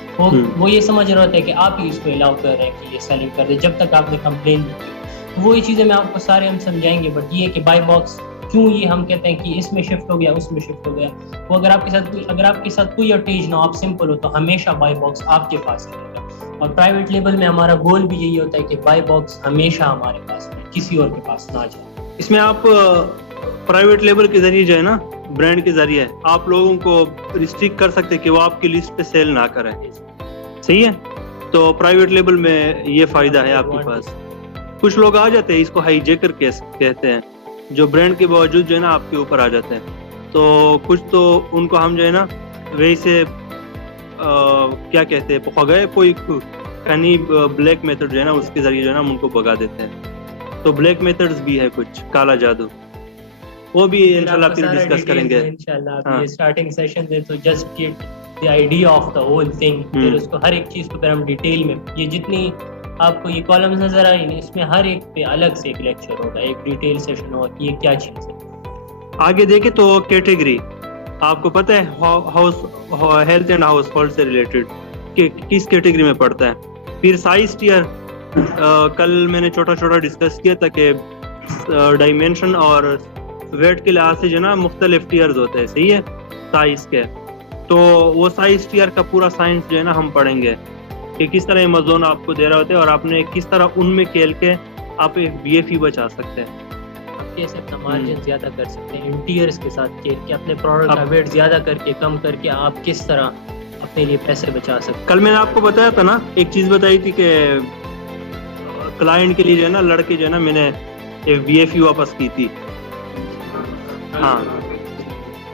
وہ یہ سمجھ رہا ہوتا ہے کہ آپ ہی اس کو الاؤ کر رہے ہیں کہ یہ سیلنگ کر دے, جب تک آپ نے کمپلین نہیں کی. وہی چیزیں میں آپ کو سارے ہم سمجھائیں گے, بٹ یہ کہ بائی باکس کیوں یہ ہم کہتے ہیں کہ اس میں شفٹ ہو گیا, اس میں شفٹ ہو گیا, وہ اگر آپ کے ساتھ کوئی اٹیچ نہ ہو, آپ سمپل ہو, تو ہمیشہ بائی باکس آپ کے پاس رہے گا. اور پرائیویٹ لیبل میں ہمارا گول بھی یہی ہوتا ہے کہ بائی باکس ہمیشہ ہمارے پاس رہے, کسی اور کے پاس نہ جائے. اس میں آپ پرائیویٹ لیبل کے ذریعے جو ہے نا, برانڈ کے ذریعے آپ لوگوں کو ریسٹرکٹ کر سکتے کہ وہ آپ کی لسٹ پہ سیل نہ کریں. صحیح ہے, تو پرائیویٹ لیبل میں یہ فائدہ ہے آپ کے پاس. کچھ لوگ آ جاتے ہیں, اس کو ہائی جیکر کہتے ہیں, جو برانڈ کے باوجود جو ہے نا آپ کے اوپر آ جاتے ہیں. تو کچھ تو ان کو ہم جو ہے نا ویسے کیا کہتے ہیں پخوگئے کوئی کنی بلیک میتھڈ جو ہے نا اس کے ذریعے جو ہے نا ہم ان کو بگا دیتے ہیں. تو بلیک میتھڈز بھی ہے کچھ, کالا جادو, وہ بھی انشاءاللہ پھر ڈسکس کریں گے انشاءاللہ. یہ سٹارٹنگ سیشن ہے تو just get the idea of the whole thing, پھر اس کو ہر ایک چیز کو پھر ہم ڈیٹیل میں, یہ جتنی آپ کو یہ کالمز نظر آئی نا اس میں ہر ایک پہ الگ سے ایک لیکچر ہوگا, ایک ڈیٹیل سیشن ہوگا کہ یہ کیا چیز ہے. آگے دیکھیں تو کیٹیگری, آپ کو پتہ ہے house health and house hold سے ریلیٹڈ کہ کس کیٹیگری میں پڑتا ہے. پھر سائز ٹیئر کل میں نے چھوٹا چھوٹا ڈسکس کیا تھا کہ ڈائمینشن اور ویٹ کے لحاظ سے جو ہے نا مختلف ٹیئرز ہوتے ہیں, صحیح ہے, سائز کے. تو وہ سائز ٹیئر کا پورا سائنس جو ہے نا ہم پڑھیں گے کہ کس طرح ایمیزون آپ کو دے رہا ہوتا ہے اور آپ نے کس طرح ان میں کھیل کے آپ ایک بی ایف ای بچا سکتے ہیں. آپ کیسے اپنا مارجن زیادہ کر سکتے ہیں ان ٹیئرز کے ساتھ کھیل کے, اپنے پروڈکٹ کا ویٹ زیادہ کر کے کم کر کے آپ کس طرح اپنے لیے پیسے بچا سکتے ہیں. کل میں نے آپ کو بتایا تھا نا, ایک چیز بتائی تھی کہ کلائنٹ کے لیے جو ہے نا لڑکے جو ہے نا میں نے ایک بی ایف ای واپس کی تھی. ہاں,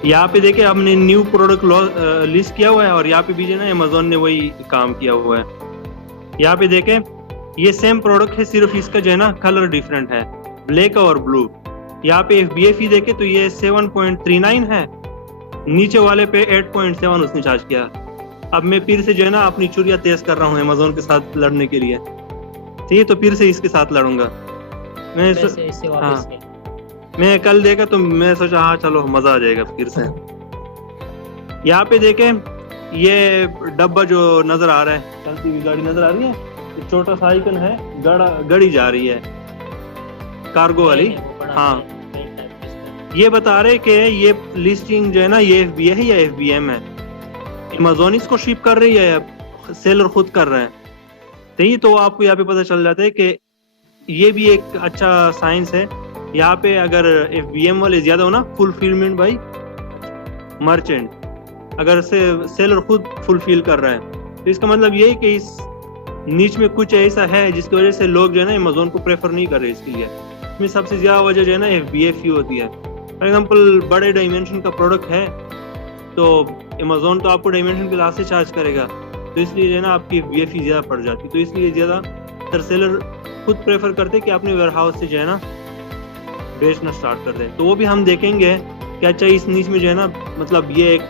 یہاں پہ دیکھیں ہم نے نیو پروڈکٹ لسٹ کیا ہوا ہے اور یہاں پہ بھی جو ہے نا امیزون نے وہی کام کیا ہوا ہے. یہاں پہ دیکھیں یہ سیم پروڈکٹ ہے, صرف اس کا جو ہے نا کلر ڈیفرنٹ ہے, بلیک اور بلو. یہاں پہ ایف بی ایف ای دیکھیں تو یہ 7.39 ہے, نیچے والے پہ 8.7 اس نے چارج کیا. اب میں پھر سے جو ہے نا اپنی چوریاں تیز کر رہا ہوں امیزون کے ساتھ لڑنے کے لیے, ٹھیک ہے, تو پھر سے اس کے ساتھ لڑوں گا. میں کل دیکھا تو میں سوچا ہاں چلو مزہ آ جائے گا پھر سے. یہاں پہ دیکھیں یہ ڈبہ جو نظر آ رہا ہے, چلتی ہوئی گاڑی نظر آ رہی ہے, چھوٹا سا آئیکن ہے, گڑی جا رہی ہے کارگو والی. ہاں, یہ بتا رہے کہ یہ لسٹنگ جو ہے نا یہ ایف بی ہے یا ایف بی ایم ہے, امیزون اس کو شپ کر رہی ہے یا سیلر خود کر رہے ہیں. صحیح, تو آپ کو یہاں پہ پتہ چل جاتا ہے کہ یہ بھی ایک اچھا سائنس ہے. یہاں پہ اگر ایف بی ایم والے زیادہ ہو نا, فلفلمنٹ بائی مرچنٹ, اگر سیلر خود فلفل کر رہا ہے تو اس کا مطلب یہ ہے کہ اس نیچ میں کچھ ایسا ہے جس کی وجہ سے لوگ جو ہے نا امیزون کو پریفر نہیں کر رہے. اس کے لیے اس میں سب سے زیادہ وجہ جو ہے نا ایف بی ایف ای ہوتی ہے. فار ایگزامپل بڑے ڈائمینشن کا پروڈکٹ ہے تو امیزون تو آپ کو ڈائمینشن کے لحاظ سے چارج کرے گا, تو اس لیے جو ہے نا آپ کی بی ایف ای زیادہ پڑ جاتی. تو اس لیے زیادہ تر سیلر خود پریفر کرتے کہ اپنے ویئر ہاؤس سے جو ہے نا بیچنا سٹارٹ کر دیں. تو وہ بھی ہم دیکھیں گے کہ اچھا اس نیچ میں جو ہے نا مطلب یہ ایک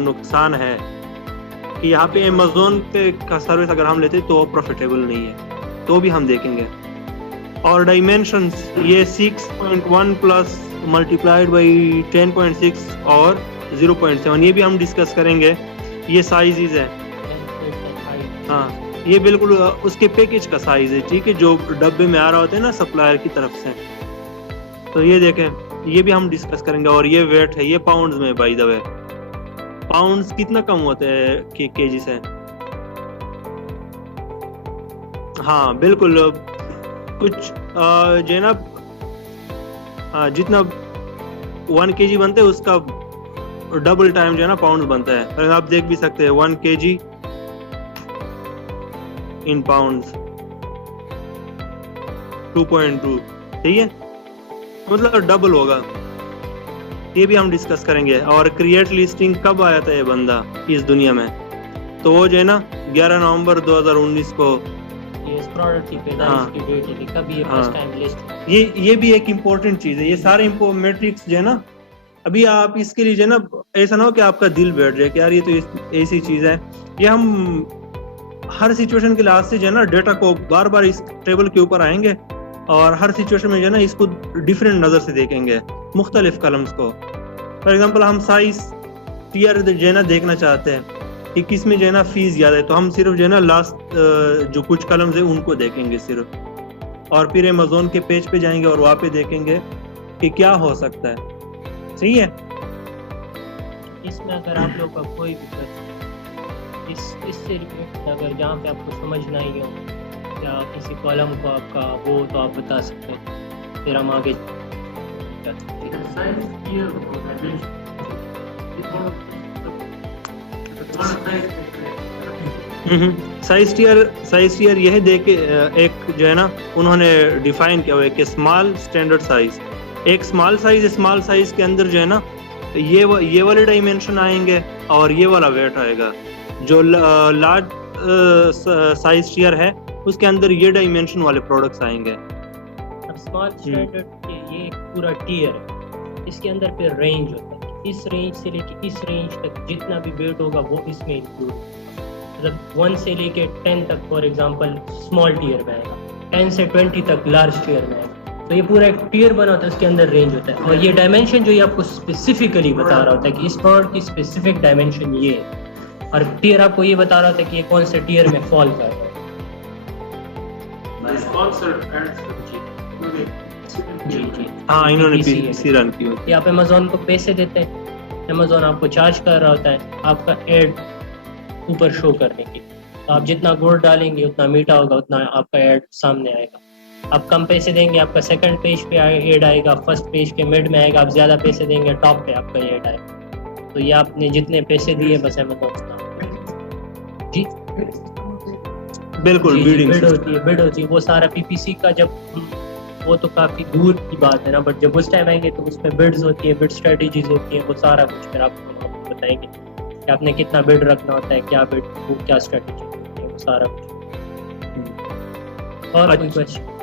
نقصان ہے کہ یہاں پہ امیزون پہ کا سروس اگر ہم لیتے تو وہ پروفیٹیبل نہیں ہے, تو بھی ہم دیکھیں گے. اور ڈائمینشنز یہ 6.1 پلس ملٹیپلائڈ بائی 10.6 اور 0.7 یہ بھی ہم ڈسکس کریں گے. یہ سائزز ہے, ہاں یہ بالکل اس کے پیکج کا سائز ہے, ٹھیک ہے, جو ڈبے میں آ رہا ہوتا ہے نا سپلائر کی طرف سے. تو یہ دیکھیں یہ بھی ہم ڈسکس کریں گے. اور یہ ویٹ ہے, یہ پاؤنڈز میں, بائی دا وے پاؤنڈز کتنا کم ہوتا ہے کہ کے جی سے. ہاں بالکل, کچھ جو ہے نا جتنا 1 کے جی بنتا ہے اس کا ڈبل ٹائم جو ہے نا پاؤنڈ بنتا ہے. آپ دیکھ بھی سکتے ہیں 1 کے جی ان پاؤنڈز 2.2, صحیح ہے, مطلب ڈبل ہوگا. یہ بھی ہم ڈسکس کریں گے. اور کریٹ لسٹنگ کب آیا تھا یہ بندہ اس دنیا میں, تو وہ جو ہے نا 11 نومبر 2019 کو. اس پروڈکٹ کی پیدائش کی ڈیٹ ہے کہ کب یہ فرسٹ ٹائم لسٹ. یہ بھی ایک امپورٹنٹ چیز ہے. یہ سارے میٹرکس جو ہے نا, ابھی آپ اس کے لیے جو ہے نا ایسا نہ ہو کہ آپ کا دل بیٹھ جائے کہ یار یہ تو ایسی چیز ہے. یہ ہم ہر سچویشن کے لحاظ سے جو ہے نا ڈیٹا کو بار بار اس ٹیبل کے اوپر آئیں گے اور ہر سچویشن میں جو ہے نا اس کو ڈیفرنٹ نظر سے دیکھیں گے, مختلف کلمز کو. فار ایگزامپل ہم سائز ٹیئر جو ہے نا دیکھنا چاہتے ہیں کہ کس میں جو ہے نا فیس زیادہ ہے, تو ہم صرف جو ہے نا لاسٹ جو کچھ کلمز ہیں ان کو دیکھیں گے صرف, اور پھر امیزون کے پیج پہ جائیں گے اور وہاں پہ دیکھیں گے کہ کیا ہو سکتا ہے. صحیح ہے. اس میں اگر آپ لوگ کا کوئی بھی اس سے ریلیٹڈ اگر جہاں پہ آپ کو سمجھ نہیں ہو یا کسی کالم کو آپ کا وہ تو آپ بتا سکتے ہیں, پھر ہم آگے سائز ٹیئر یہ دے کے ایک جو ہے نا انہوں نے ڈیفائن کیا ہوا ہے کہ اسمال اسٹینڈرڈ سائز، ایک اسمال سائز کے اندر جو ہے نا یہ والے ڈائمینشن آئیں گے اور یہ والا ویٹ آئے گا. جو لارج سائز ٹیئر ہے اس کے اندر یہ ڈائمینشن والے پروڈکٹس آئیں گے. اسمال اسٹینڈرڈ یہ ایک پورا ٹیئر ہے، اس کے اندر پھر رینج ہوتا ہے، اس رینج سے لے کے اس رینج تک جتنا بھی ویٹ ہوگا وہ اس میں انکلوڈ، مطلب 1 سے لے کے 10 تک فار ایگزامپل اسمال ٹیئر میں آئے گا، 10 سے 20 تک لارج ٹیئر میں آئے گا. تو یہ پورا ایک ٹیئر بنا ہوتا ہے، اس کے اندر رینج ہوتا ہے، اور یہ ڈائمینشن جو یہ آپ کو اسپیسیفکلی بتا رہا ہوتا ہے کہ اس پروڈکٹ کی اسپیسیفک ڈائمینشن یہ ہے، اور ٹیئر آپ کو یہ بتا رہا ہوتا ہے کہ یہ کون سے ٹیئر میں فال کر رہا ہے. جی ہاں انہوں نے PPC رن کی ہوتی ہے. یہ آپ امیزون کو پیسے دیتے ہیں، امیزون آپ کو چارج کر رہا ہوتا ہے آپ کا ایڈ اوپر شو کرنے کی. تو آپ جتنا گڑ ڈالیں گے اتنا میٹھا ہوگا، اتنا آپ کا ایڈ سامنے آئے گا. آپ کم پیسے دیں گے آپ کا سیکنڈ پیج پہ ایڈ آئے گا، فرسٹ پیج کے مڈ میں آئے گا. آپ زیادہ پیسے دیں گے ٹاپ پہ آپ کا ایڈ آئے گا. تو یہ آپ نے جتنے پیسے دیے بس امیزون اتنا. جی بالکل بڈ ہوتی ہے وہ سارا PPC کا. جب وہ تو کافی دور کی بات ہے نا، بٹ جب اس ٹائم آئیں گے تو اس میں بڈز ہوتی ہے، بڈ اسٹریٹجیز ہوتی ہیں، وہ سارا کچھ پھر آپ کو بتائیں گے کہ آپ نے کتنا بڈ رکھنا ہوتا ہے، کیا بڈ وہ کیا اسٹریٹجی ہوتی ہے، وہ سارا کچھ. اور کوئی کویسچن؟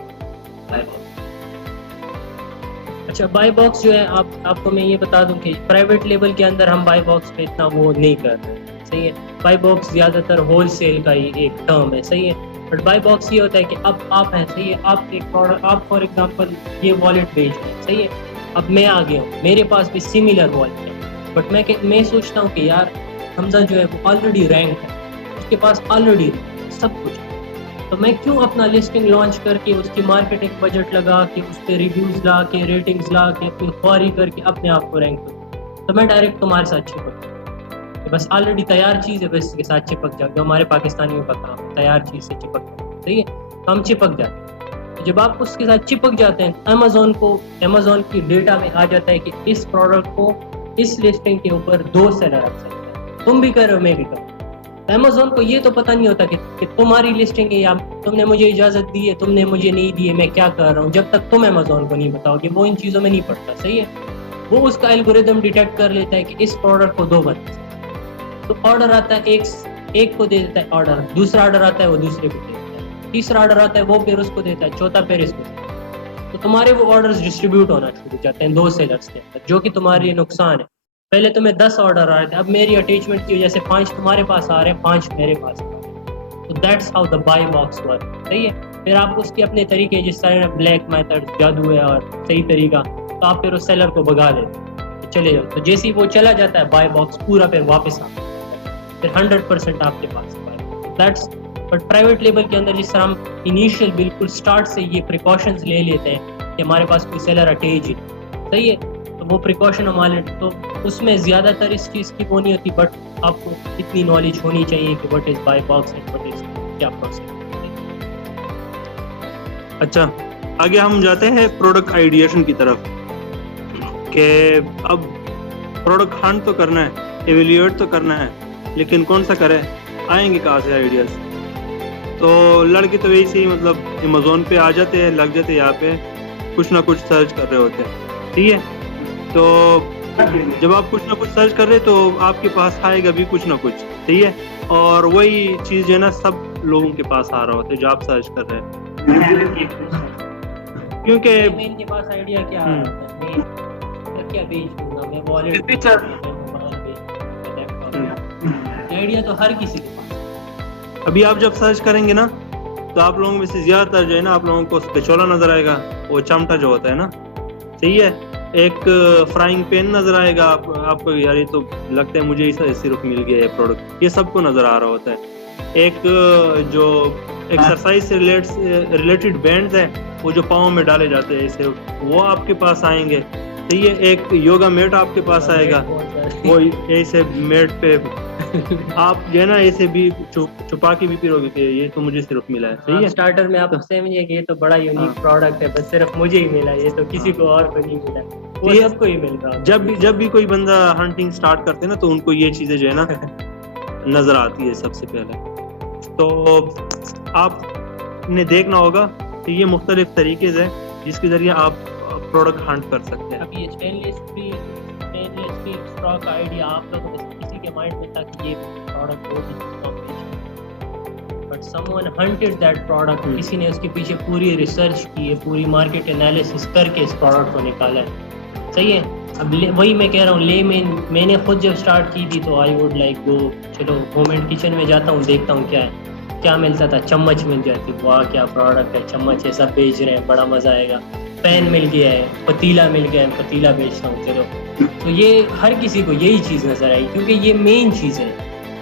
اچھا بائی باکس جو ہے آپ کو میں یہ بتا دوں کہ پرائیویٹ لیبل کے اندر ہم بائی باکس پہ اتنا وہ نہیں کر رہے ہیں، صحیح ہے. بائی باکس زیادہ تر ہول سیل کا ہی ایک ٹرم ہے، صحیح ہے. بٹ بائی باکس یہ ہوتا ہے کہ اب آپ ہیں، صحیح ہے، آپ ایک پروڈکٹ، آپ فار ایگزامپل یہ والیٹ بیچ رہے ہیں، صحیح ہے. اب میں آ گیا ہوں، میرے پاس بھی سملر والیٹ ہے، بٹ میں سوچتا ہوں کہ یار حمزہ جو ہے وہ آلریڈی رینک ہے، اس کے پاس آلریڈی سب کچھ ہے، تو میں کیوں اپنا لسٹنگ لانچ کر کے اس کی مارکیٹنگ بجٹ لگا کے اس پہ ریویوز لا کے ریٹنگز لا کے پھر خواری کر کے اپنے آپ کو رینک کروں. تو میں ڈائریکٹ تمہارے ساتھ چپک جاؤں، بس آلریڈی تیار چیز ہے، بس اس کے ساتھ چپک جاؤ. جو ہمارے پاکستانیوں کا کام ہے تیار چیز سے چپک جاؤ، صحیح ہے. تو ہم چپک جاتے ہیں. جب آپ اس کے ساتھ چپک جاتے ہیں امیزون کی ڈیٹا میں آ جاتا ہے کہ اس پروڈکٹ کو اس لسٹنگ کے اوپر 2 سیلر رکھ سکتے ہیں. تم بھی کر رہے ہو، میں بھی کر رہا ہوں. امیزون کو یہ تو پتہ نہیں ہوتا کہ تمہاری لسٹنگ ہے یا تم نے مجھے اجازت دی ہے، تم نے مجھے نہیں دی ہے، میں کیا کر رہا ہوں. جب تک تم امیزون کو نہیں بتاؤ گے وہ ان چیزوں میں نہیں پڑتا، صحیح ہے. وہ اس کا الگوریدم ڈیٹیکٹ کر لیتا ہے کہ اس پروڈکٹ کو 2 بنا، تو آرڈر آتا ہے ایک کو دے دیتا ہے آرڈر، دوسرا آرڈر آتا ہے وہ دوسرے کو دے دیتا ہے، تیسرا آرڈر آتا ہے وہ پھر اس کو دیتا ہے، چوتھا پھر اس کو دیتا ہے. تو تمہارے وہ آرڈرز ڈسٹریبیوٹ ہونا شروع ہو جاتے ہیں 2 سیلرز کے اندر، جو کہ تمہارے لیے نقصان ہے. پہلے تمہیں 10 آرڈر آ رہے تھے، اب میری اٹیچمنٹ کی وجہ سے 5 تمہارے پاس آ رہے ہیں، 5 میرے پاس آ رہے ہیں. تو that's how the by box work, صحیح ہے. پھر آپ اس کے اپنے طریقے، جس طرح بلیک میتھڈ جادو ہے اور صحیح طریقہ، تو آپ پھر اس سیلر کو بگا لیتے ہیں، چلے جاؤ. تو جیسے ہی وہ چلا جاتا ہے بائی باکس پورا پھر واپس آتا ہے، پھر 100% آپ کے پاس دیٹس. بٹ پرائیویٹ لیبل کے اندر جس طرح ہم انیشیل بالکل اسٹارٹ سے یہ پریکاشنز لے لیتے ہیں کہ ہمارے پاس کوئی سیلر اٹیچ ہے، صحیح ہے، تو وہ پریکاشن ہمارے، تو اس میں زیادہ تر اس چیز کی وہ نہیں ہوتی. بٹ آپ کو اتنی نالج ہونی چاہیے کہ what is by box and what is کیا پروسیس. اچھا آگے ہم جاتے ہیں پروڈکٹ آئیڈیشن کی طرف، کہ اب پروڈکٹ ہنٹ تو کرنا ہے، ایویلیویٹ تو کرنا ہے، لیکن کون سا کرے، آئیں گے کہاں سے آئیڈیاز. تو لڑکے تو ویسے ہی مطلب امیزون پہ آ جاتے ہیں، لگ جاتے ہیں یہاں پہ کچھ نہ کچھ سرچ کر رہے ہوتے ہیں، ٹھیک ہے. تو جب آپ کچھ نہ کچھ سرچ کر رہے تو آپ کے پاس آئے گا بھی کچھ نہ کچھ، ٹھیک ہے. اور وہی چیز جو ہے نا سب لوگوں کے پاس آ رہا ہوتا ہے جو آپ سرچ کر رہے ہیں، کیونکہ ان کے پاس آئیڈیا کیا ہے، میں کیا بیچ دوں گا، میں والیٹ آئیڈیا تو ہر کسی کے پاس. ابھی آپ جب سرچ کریں گے نا تو آپ لوگوں میں سے زیادہ تر جو ہے نا آپ لوگوں کو اسپیچولا نظر آئے گا، وہ چمٹا جو ہوتا ہے نا، صحیح ہے. ایک فرائنگ پین نظر آئے گا آپ کو، یار یہ تو لگتا ہے مجھے صرف مل گیا یہ پروڈکٹ، یہ سب کو نظر آ رہا ہوتا ہے. ایک جو ایکسرسائز سے ریلیٹڈ بینڈز ہیں وہ جو پاؤں میں ڈالے جاتے ہیں اسے، وہ آپ کے پاس آئیں گے، صحیح ہے. ایک یوگا میٹ آپ کے پاس آئے گا، وہ ایسے میٹ پہ آپ جو ہے نا ایسے بھی چھپا کے بھی پھرو گے کہ یہ تو مجھے صرف ملا ہے، صحیح ہے. اسٹارٹر میں آپ سمجھیے کہ یہ تو بڑا یونیک پروڈکٹ ہے، بس صرف مجھے ہی ملا، یہ تو کسی کو اور کو نہیں ملا، وہ سب کو ہی مل رہا. جب بھی کوئی بندہ ہنٹنگ سٹارٹ کرتے ہیں نا تو ان کو یہ چیزیں جو ہے نا نظر آتی ہے سب سے پہلے، تو آپ نے دیکھنا ہوگا کہ یہ مختلف طریقے ہیں جس کے ذریعے آپ پروڈکٹ ہنٹ کر سکتے ہیں. اب یہ اسٹینلیس اسٹیل اسٹرا کا آئیڈیا آپ لوگوں میں کسی کے مائنڈ میں تھا کہ یہ پروڈکٹ ہو جس کو ہم بیچیں، but someone hunted that product, کسی نے اس کے پیچھے پوری ریسرچ کی ہے، پوری مارکیٹ انالیسس کر کے اس پروڈکٹ کو نکالا ہے. صحیح ہے. اب وہی میں کہہ رہا ہوں، میں نے خود جب اسٹارٹ کی تھی تو آئی ووڈ لائک گو، چلو ہوم اینڈ کچن میں جاتا ہوں، دیکھتا ہوں کیا ملتا تھا. چمچ مل جاتی، واہ کیا پروڈکٹ ہے، چمچ ایسا بیچ رہے ہیں، بڑا مزہ آئے گا. پین مل گیا ہے، پتیلا مل گیا ہے، پتیلا بیچتا ہوں. چلو تو یہ ہر کسی کو یہی چیز نظر آئی کیونکہ یہ مین چیز ہے.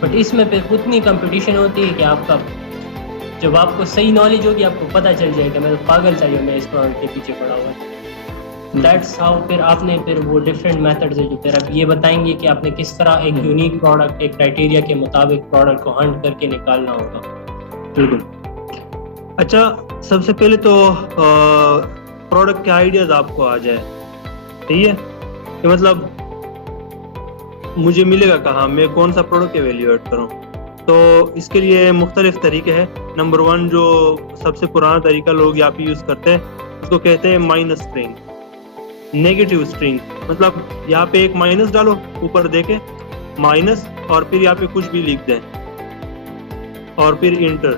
بٹ اس میں پھر اتنی کمپٹیشن ہوتی ہے کہ آپ کا جب آپ کو صحیح نالج ہوگی آپ کو پتہ چل جائے کہ میں تو پاگل تھا جو میں اس پروڈکٹ کے پیچھے پڑا ہوا ہے. دیٹس ہاؤ پھر آپ نے پھر وہ ڈفرینٹ میتھڈز ہے جو پھر آپ یہ بتائیں گے کہ آپ نے کس طرح ایک یونیک پروڈکٹ ایک کرائٹیریا کے مطابق پروڈکٹ کو ہنٹ کر کے نکالنا ہوگا. بالکل. اچھا، سب سے پہلے تو پروڈکٹ کے آئیڈیاز آپ کو آ جائے. ٹھیک ہے کہ مطلب مجھے ملے گا کہاں، میں کون سا پروڈکٹ ایویلیویٹ کروں. تو اس کے لیے مختلف طریقے ہیں. نمبر 1 جو سب سے پرانا طریقہ لوگ یہاں پہ یوز کرتے ہیں اس کو کہتے ہیں مائنس اسٹرنگ، نیگیٹو اسٹرنگ. مطلب یہاں پہ ایک مائنس ڈالو، اوپر دیکھیں مائنس، اور پھر یہاں پہ کچھ بھی لکھ دیں اور پھر انٹر.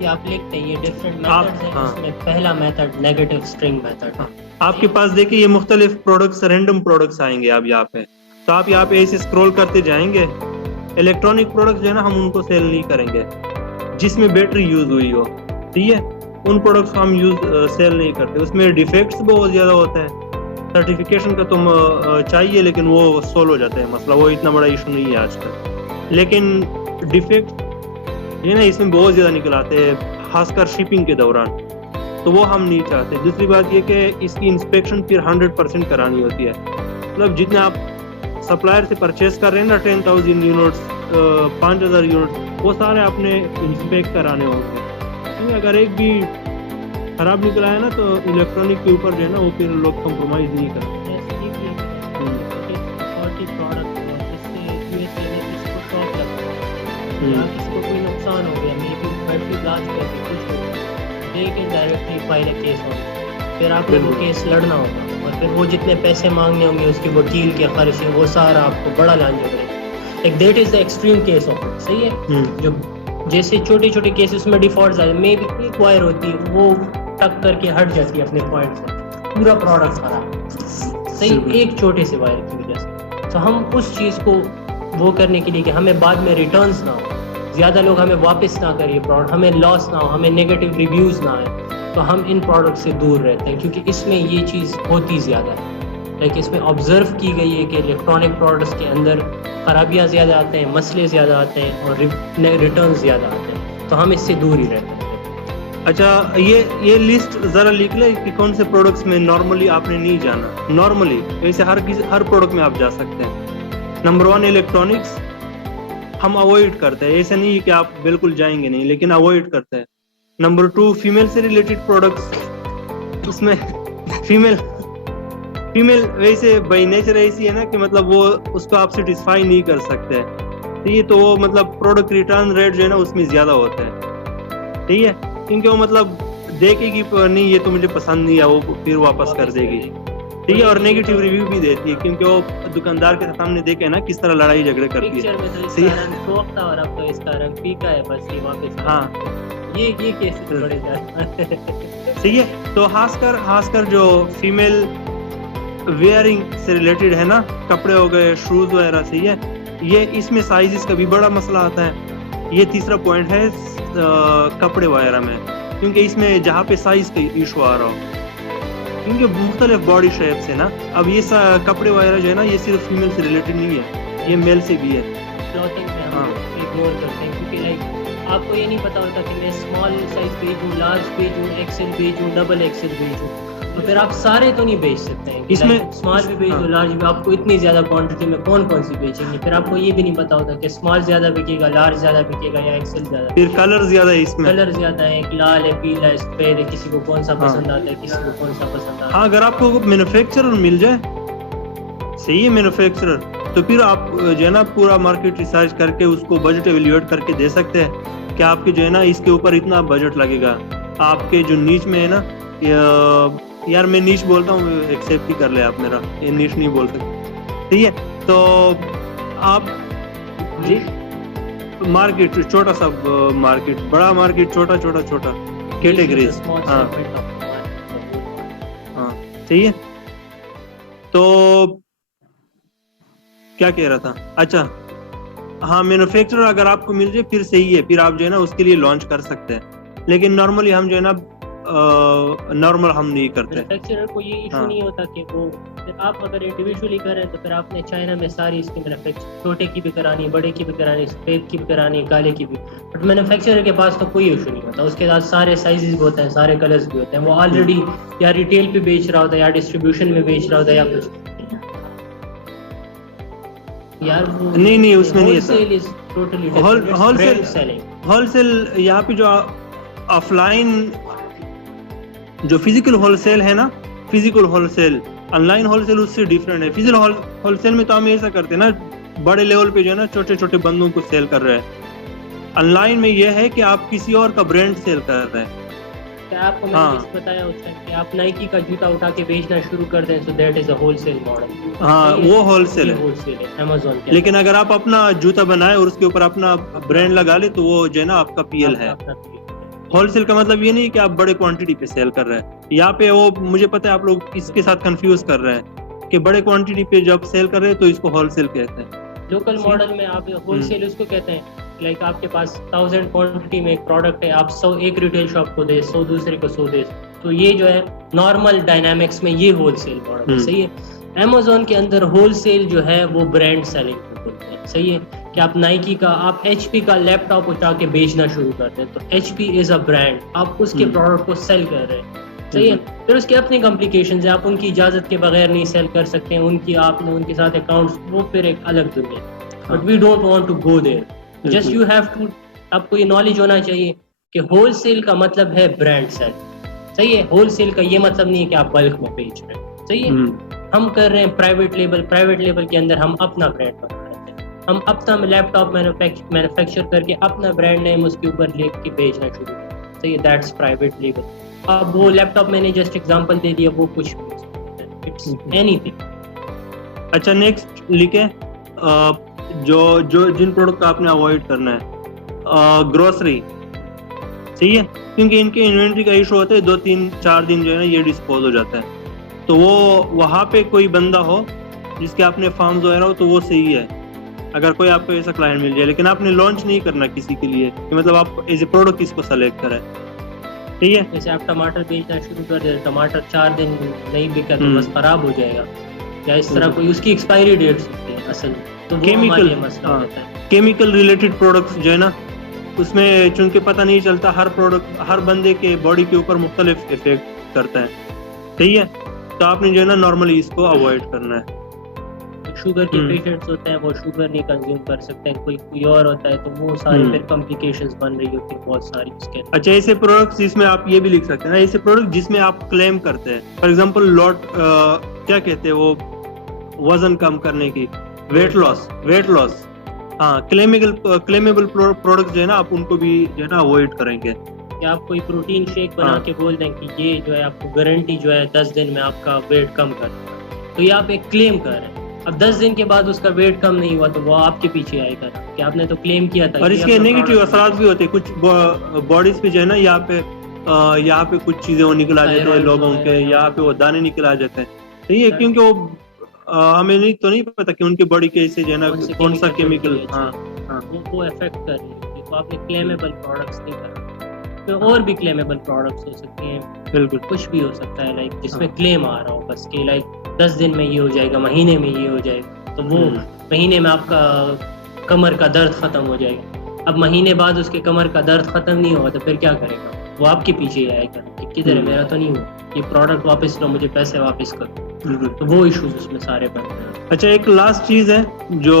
یہ آپ لکھتے ہیں، یہ ڈفرینٹ میتھڈز ہیں. اس میں پہلا میتھڈ نیگیٹو اسٹرنگ میتھڈ. آپ کے پاس دیکھیں یہ مختلف پروڈکٹس، رینڈم پروڈکٹس آئیں گے اب یہاں پہ. تو آپ یہاں پہ ایسے اسکرول کرتے جائیں گے. الیکٹرانک پروڈکٹس جو ہے نا ہم ان کو سیل نہیں کریں گے جس میں بیٹری یوز ہوئی ہو. ٹھیک ہے، ان پروڈکٹس کو ہم سیل نہیں کرتے. اس میں ڈیفیکٹس بہت زیادہ ہوتا ہے. سرٹیفکیشن کا تم چاہیے لیکن وہ سولو ہو جاتا ہے مسئلہ، وہ اتنا بڑا ایشو نہیں ہے آج کل. لیکن ڈیفیکٹ یہ نا اس میں بہت زیادہ نکل آتے ہیں، خاص کر شپنگ کے دوران. تو وہ ہم نہیں چاہتے. دوسری بات یہ کہ اس کی انسپیکشن پھر 100% کرانی ہوتی ہے. مطلب جتنے آپ سپلائر سے پرچیز کر رہے ہیں نا 10,000 یونٹس 5,000 یونٹ، وہ سارے آپ نے انسپیکٹ کرانے ہوں گے. اگر ایک بھی خراب نکل آیا نا تو الیکٹرانک کے اوپر جو ہے نا وہ پھر لوگ کمپرومائز نہیں کرتے. کسی کو کوئی نقصان ہو گیا، میں بھی بیٹری بلاسٹ کر کے کچھ ہو گیا، لیکن ڈائریکٹلی فائل کیس ہوگا، پھر آپ کو وہ کیس لڑنا ہوگا، اور پھر وہ جتنے پیسے مانگنے ہوں گے اس کے وکیل کے خرچ ہیں، وہ سارا آپ کو بڑا لانجا پڑے گا. ایک that is the extreme case of it. صحیح ہے. جو جیسے چھوٹے چھوٹے کیسز میں ڈیفالٹس آئے، میں بھی ایک وائر ہوتی ہے وہ ٹک کر کے ہٹ جاتی ہے اپنے پوائنٹ سے، پورا پروڈکٹ خراب. صحیح، ایک چھوٹے سے وائر کی وجہ سے. تو ہم اس چیز کو وہ کرنے کے لیے کہ ہمیں بعد میں ریٹرنز نہ ہو، زیادہ لوگ ہمیں واپس نہ کریں پروڈکٹ، ہمیں لاس نہ ہو، ہمیں نیگیٹو ریویوز نہ آئے، تو ہم ان پروڈکٹ سے دور رہتے ہیں کیونکہ اس میں یہ چیز ہوتی زیادہ ہے. لیکن اس میں آبزرو کی گئی ہے کہ الیکٹرانک پروڈکٹس کے اندر خرابیاں زیادہ آتے ہیں، مسئلے زیادہ آتے ہیں اور ریٹرنز زیادہ آتے ہیں، تو ہم اس سے دور ہی رہتے ہیں. اچھا، یہ لسٹ ذرا لکھ لیں کہ کون سے پروڈکٹس میں نارملی آپ نے نہیں جانا. نارملی ویسے ہر پروڈکٹ میں آپ جا سکتے ہیں. نمبر 1 الیکٹرانکس ہم اوائڈ کرتے ہیں. ایسا نہیں کہ آپ بالکل جائیں گے نہیں، لیکن اوائڈ کرتے ہیں. نمبر 2 فیمیل سے ریلیٹڈ پروڈکٹس. اس میں فیمیل ویسے بائی نیچر ایسی ہے نا کہ مطلب وہ اس کو آپ سیٹسفائی نہیں کر سکتے. ٹھیک ہے، تو وہ مطلب پروڈکٹ ریٹرن ریٹ جو ہے نا اس میں زیادہ ہوتا ہے. ٹھیک ہے، کیونکہ وہ مطلب دیکھے گی نہیں یہ تو مجھے پسند نہیں ہے، وہ پھر واپس کر دے گی. ٹھیک ہے، اور نیگیٹو ریویو بھی دیتی ہے کیونکہ وہ دکاندار کے سامنے دیکھے نا کس طرح لڑائی جھگڑے کرتی ہے. پکچر میں تو اس کا رنگ سوکھ تھا اور اب تو اس کا رنگ پھیکا ہے، بس یہ واپس. ہاں، یہ کیسز بڑے جاتے ہیں. صحیح ہے. تو خاص کر جو فیمیل ویئرنگ سے ریلیٹڈ ہے نا، کپڑے ہو گئے، شوز وغیرہ. صحیح ہے، یہ اس میں سائزز کا بھی بڑا مسئلہ آتا ہے. یہ تیسرا پوائنٹ ہے کپڑے وغیرہ میں، کیونکہ اس میں جہاں پہ سائز کا ایشو آ رہا ہو، کیونکہ مختلف باڈی شیپ سے نا. اب یہ کپڑے وغیرہ جو ہے نا یہ صرف فیمیل سے ریلیٹڈ نہیں ہے، یہ میل سے بھی ہے. کلوتھنگ میں ہم اگنور کرتے ہیں کیونکہ لائک آپ کو یہ نہیں پتا ہوتا کہ میں اسمال سائز بھیجوں، لارج بھیجوں، ایکسل بھیجوں، ڈبل ایکسل بھیجوں، تو پھر آپ سارے تو نہیں بیچ سکتے ہیں. اس میں اسمال بھی بھیج دو، لارج بھی. آپ کو اتنی زیادہ کوانٹٹی میں کون سی بیچیں گے؟ پھر آپ کو یہ بھی نہیں پتا ہوتا کہ اسمال زیادہ بکے گا، لارج زیادہ بکے گا یا ایکسل زیادہ. پھر کلر زیادہ ہے، اس میں کلر زیادہ ہے، ایک لال ہے، پیلا ہے، سفید ہے، کسی کو کون سا پسند آتا ہے، کسی کو کون سا پسند آتا ہے. ہاں، اگر آپ کو مینوفیکچرر مل جائے، صحیح ہے مینوفیکچرر، تو پھر آپ جو ہے نا پورا مارکیٹ ریسرچ کر کے اس کو بجٹ ایویلیویٹ کر کے دے سکتے ہیں کہ آپ کے جو ہے نا اس کے اوپر اتنا بجٹ لگے گا. آپ کے جو نیچ میں ہے نا, یار میں نیچ بولتا ہوں, ایکسیپٹ ہی کر لیں آپ میرا, یہ نیچ نہیں بول سکتے, ٹھیک ہے. تو آپ جی مارکیٹ چھوٹا سا مارکیٹ, بڑا مارکیٹ, چھوٹا چھوٹا چھوٹا کیٹیگریز. ہاں ہاں صحیح ہے. تو کیا کہہ رہا تھا, اچھا ہاں مینوفیکچرر اگر آپ کو مل جائے پھر صحیح ہے, پھر آپ جو ہے نا اس کے لیے لانچ کر سکتے ہیں. لیکن نارملی ہم جو ہے نا نارمل ہم نہیں کرتے. مینوفیکچرر کو یہ ایشو ہاں. نہیں ہوتا کہ وہ پھر آپ اگر انڈیویجولی کریں تو پھر آپ نے چائنا میں ساری اس کی مینوفیکچر, چھوٹے کی بھی کرانی, بڑے کی بھی کرانی, سفید کی بھی کرانی, کالے کی بھی. بٹ مینوفیکچرر کے پاس تو کوئی ایشو نہیں ہوتا, اس کے ساتھ سارے سائزز بھی ہوتے ہیں, سارے کلرز بھی ہوتے ہیں. وہ آلریڈی یا ریٹیل پہ بیچ رہا ہوتا ہے یا ڈسٹریبیوشن میں بیچ رہا ہوتا ہے یا کچھ. یار وہ نہیں اس میں نہیں wholesale is totally whole brand selling. Wholesale یہاں پہ جو آف لائن جو فزیکل ہول سیل ہے نا, physical wholesale, online wholesale اس سے ڈفرینٹ ہے. فزیکل ہول سیل میں تو ہم ایسا کرتے ہیں نا, بڑے لیول پہ جو ہے نا چھوٹے چھوٹے بندوں کو سیل کر رہے ہیں. آن لائن میں یہ ہے کہ آپ کسی اور کا برانڈ سیل کر رہے ہیں. کیا آپ کو میں نے جس بتایا اس ٹائم کہ آپ نائکی کا جوتا اٹھا کے بیچنا شروع کر دیں, so that is a wholesale model. ہاں وہ ہول سیل ہے. ہول سیل ہے Amazon کے. لیکن اگر آپ اپنا جوتا بنائے اور اس کے اوپر اپنا برانڈ لگا لے تو وہ جو ہے نا آپ کا پی ایل ہے. ہول سیل کا مطلب یہ نہیں کہ آپ بڑے کوانٹٹی پہ سیل کر رہے ہیں. یہاں پہ وہ مجھے پتہ ہے آپ لوگ اس کے ساتھ کنفیوز کر رہے ہیں کہ بڑے کوانٹٹی پہ جب سیل کر رہے ہیں تو اس کو ہول سیل کہتے ہیں. لوکل ماڈل میں آپ ہول سیل اس کو کہتے ہیں, لائک آپ کے پاس 1000 کوانٹٹی میں ایک پروڈکٹ ہے, آپ 100 ایک ریٹیل شاپ کو دے, 100 دوسرے کو 100 دے. تو یہ جو ہے نارمل ڈائنامکس میں یہ ہول سیل ماڈل ہے. صحیح ہے. Amazon کے اندر ہول سیل جو ہے وہ برانڈ سیلنگ کو بولتے ہیں. صحیح ہے کہ آپ نائکی کا, آپ ایچ پی کا لیپ ٹاپ اٹھا کے بیچنا شروع کرتے ہیں تو H P is a brand, آپ اس کے پروڈکٹ کو سیل کر رہے ہیں. صحیح ہے. پھر اس کے اپنی کمپلیکیشنز ہیں, آپ ان کی اجازت کے بغیر نہیں سیل کر سکتے ہیں, ان کی آپ نے ان کے ساتھ اکاؤنٹس, وہ پھر ایک الگ دنیا. But we don't want to go there. Just you have to, آپ کو یہ نالج ہونا چاہیے کہ ہول سیل کا مطلب ہے برانڈ سیل. صحیح ہے. ہول سیل کا یہ مطلب نہیں ہے کہ آپ بلک میں بیچ رہے ہیں. صحیح ہے. ہم کر رہے ہیں پرائیویٹ لیبل, پرائیویٹ لیبل کے اندر ہم اپنا برانڈ بنا رہے ہیں, ہم اپنا لیپ ٹاپ مینوفیکچر کر کے اپنا برانڈ نیم اس کے اوپر لکھ کے بیچنا شروع کریں. صحیح ہے. That's private label. اب وہ لیپ ٹاپ میں نے جسٹ ایگزامپل دے دیا, وہ کچھ بھی اٹس اینی تھنگ. اچھا نیکسٹ لکھیں جو جن پروڈکٹ کا آپ نے اوائڈ کرنا ہے, گروسری. صحیح ہے. کیونکہ ان کے انوینٹری کا ایشو ہوتا ہے, 2-3-4 دن جو ہے نا یہ ڈسپوز ہو جاتا ہے. تو وہ وہاں پہ کوئی بندہ ہو جس کے اپنے فارمز وغیرہ ہو تو وہ صحیح ہے, اگر کوئی آپ کو ایسا کلائنٹ مل جائے. لیکن آپ نے لانچ نہیں کرنا کسی کے لیے کہ مطلب آپ ایز اے پروڈکٹ اس کو سلیکٹ کریں. ٹھیک ہے. جیسے آپ ٹماٹر بیچنا شروع کر دیں, ٹماٹر 4 دن نہیں بکا تو بس خراب ہو جائے گا, یا اس طرح کوئی اس کی ایکسپائری ڈیٹس ہوتی ہے اصل, تو وہ ہمارے مسئلہ ہوتا ہے. کیمیکل ریلیٹڈ پروڈکٹس جو ہے نا اس میں چونکہ پتہ نہیں چلتا, ہر پروڈکٹ ہر بندے کے باڈی کے اوپر مختلف افیکٹ کرتا ہے. صحیح ہے. تو آپ نے جو ہے نا نارملی اس کو اوائڈ کرنا ہے. شوگر کے پیشنٹس ہوتے ہیں وہ شوگر نہیں کنزیوم کر سکتے, کوئی اور ہوتا ہے تو وہ سارے پھر کمپلیکیشنز بن رہی ہوتی ہیں بہت ساری اس کے. اچھا ایسے پروڈکٹس جس میں آپ یہ بھی لکھ سکتے ہیں نا, ایسے پروڈکٹ جس میں آپ کلیم کرتے ہیں, فار ایگزامپل کیا کہتے ہیں وہ, وزن کم کرنے کی, ویٹ لاس. ہاں کلیمیبل پروڈکٹس جو ہے نا آپ ان کو بھی جو ہے نا اوائڈ کریں گے. کہ آپ کوئی پروٹین شیک بنا کے بول دیں کہ یہ جو ہے آپ کو گارنٹی جو ہے 10 دن میں آپ کا ویٹ کم کر دے گا, تو یہ آپ ایک کلیم کر رہے ہیں. اب 10 دن کے بعد اس کا ویٹ کم نہیں ہوا تو وہ آپ کے پیچھے آئے گا کہ آپ نے تو کلیم کیا تھا. اور اس کے نیگیٹو اثرات بھی ہوتے ہیں کچھ باڈیز پہ جو ہے نا, یہاں پہ کچھ چیزیں وہ نکل آ جاتے ہیں لوگوں کے, یہاں پہ وہ دانے نکل آ جاتے ہیں. صحیح ہے. کیونکہ وہ ہمیں نہیں پتا کہ ان کی باڈی کیسے جو ہے نا کون سا کیمیکل وہ افیکٹ کر رہی ہے. تو آپ نے کلیمیبل پروڈکٹس نہیں کرنا. اور بھی کلیمیبل پروڈکٹس ہو سکتے ہیں, بالکل کچھ بھی ہو سکتا ہے لائک جس میں کلیم آ رہا ہو بس کہ لائک 10 دن میں یہ ہو جائے گا, مہینے میں یہ ہو جائے گا, تو وہ مہینے میں آپ کا کمر کا درد ختم ہو جائے گا. اب مہینے بعد اس کے کمر کا درد ختم نہیں ہوگا تو پھر کیا کرے گا, وہ آپ کے پیچھے ہی آئے گا کہ کدھر ہے, میرا تو نہیں ہوا, یہ پروڈکٹ واپس لو, مجھے پیسے واپس کرو. تو وہ ایشوز اس میں سارے بن رہے ہیں. اچھا ایک لاسٹ چیز ہے جو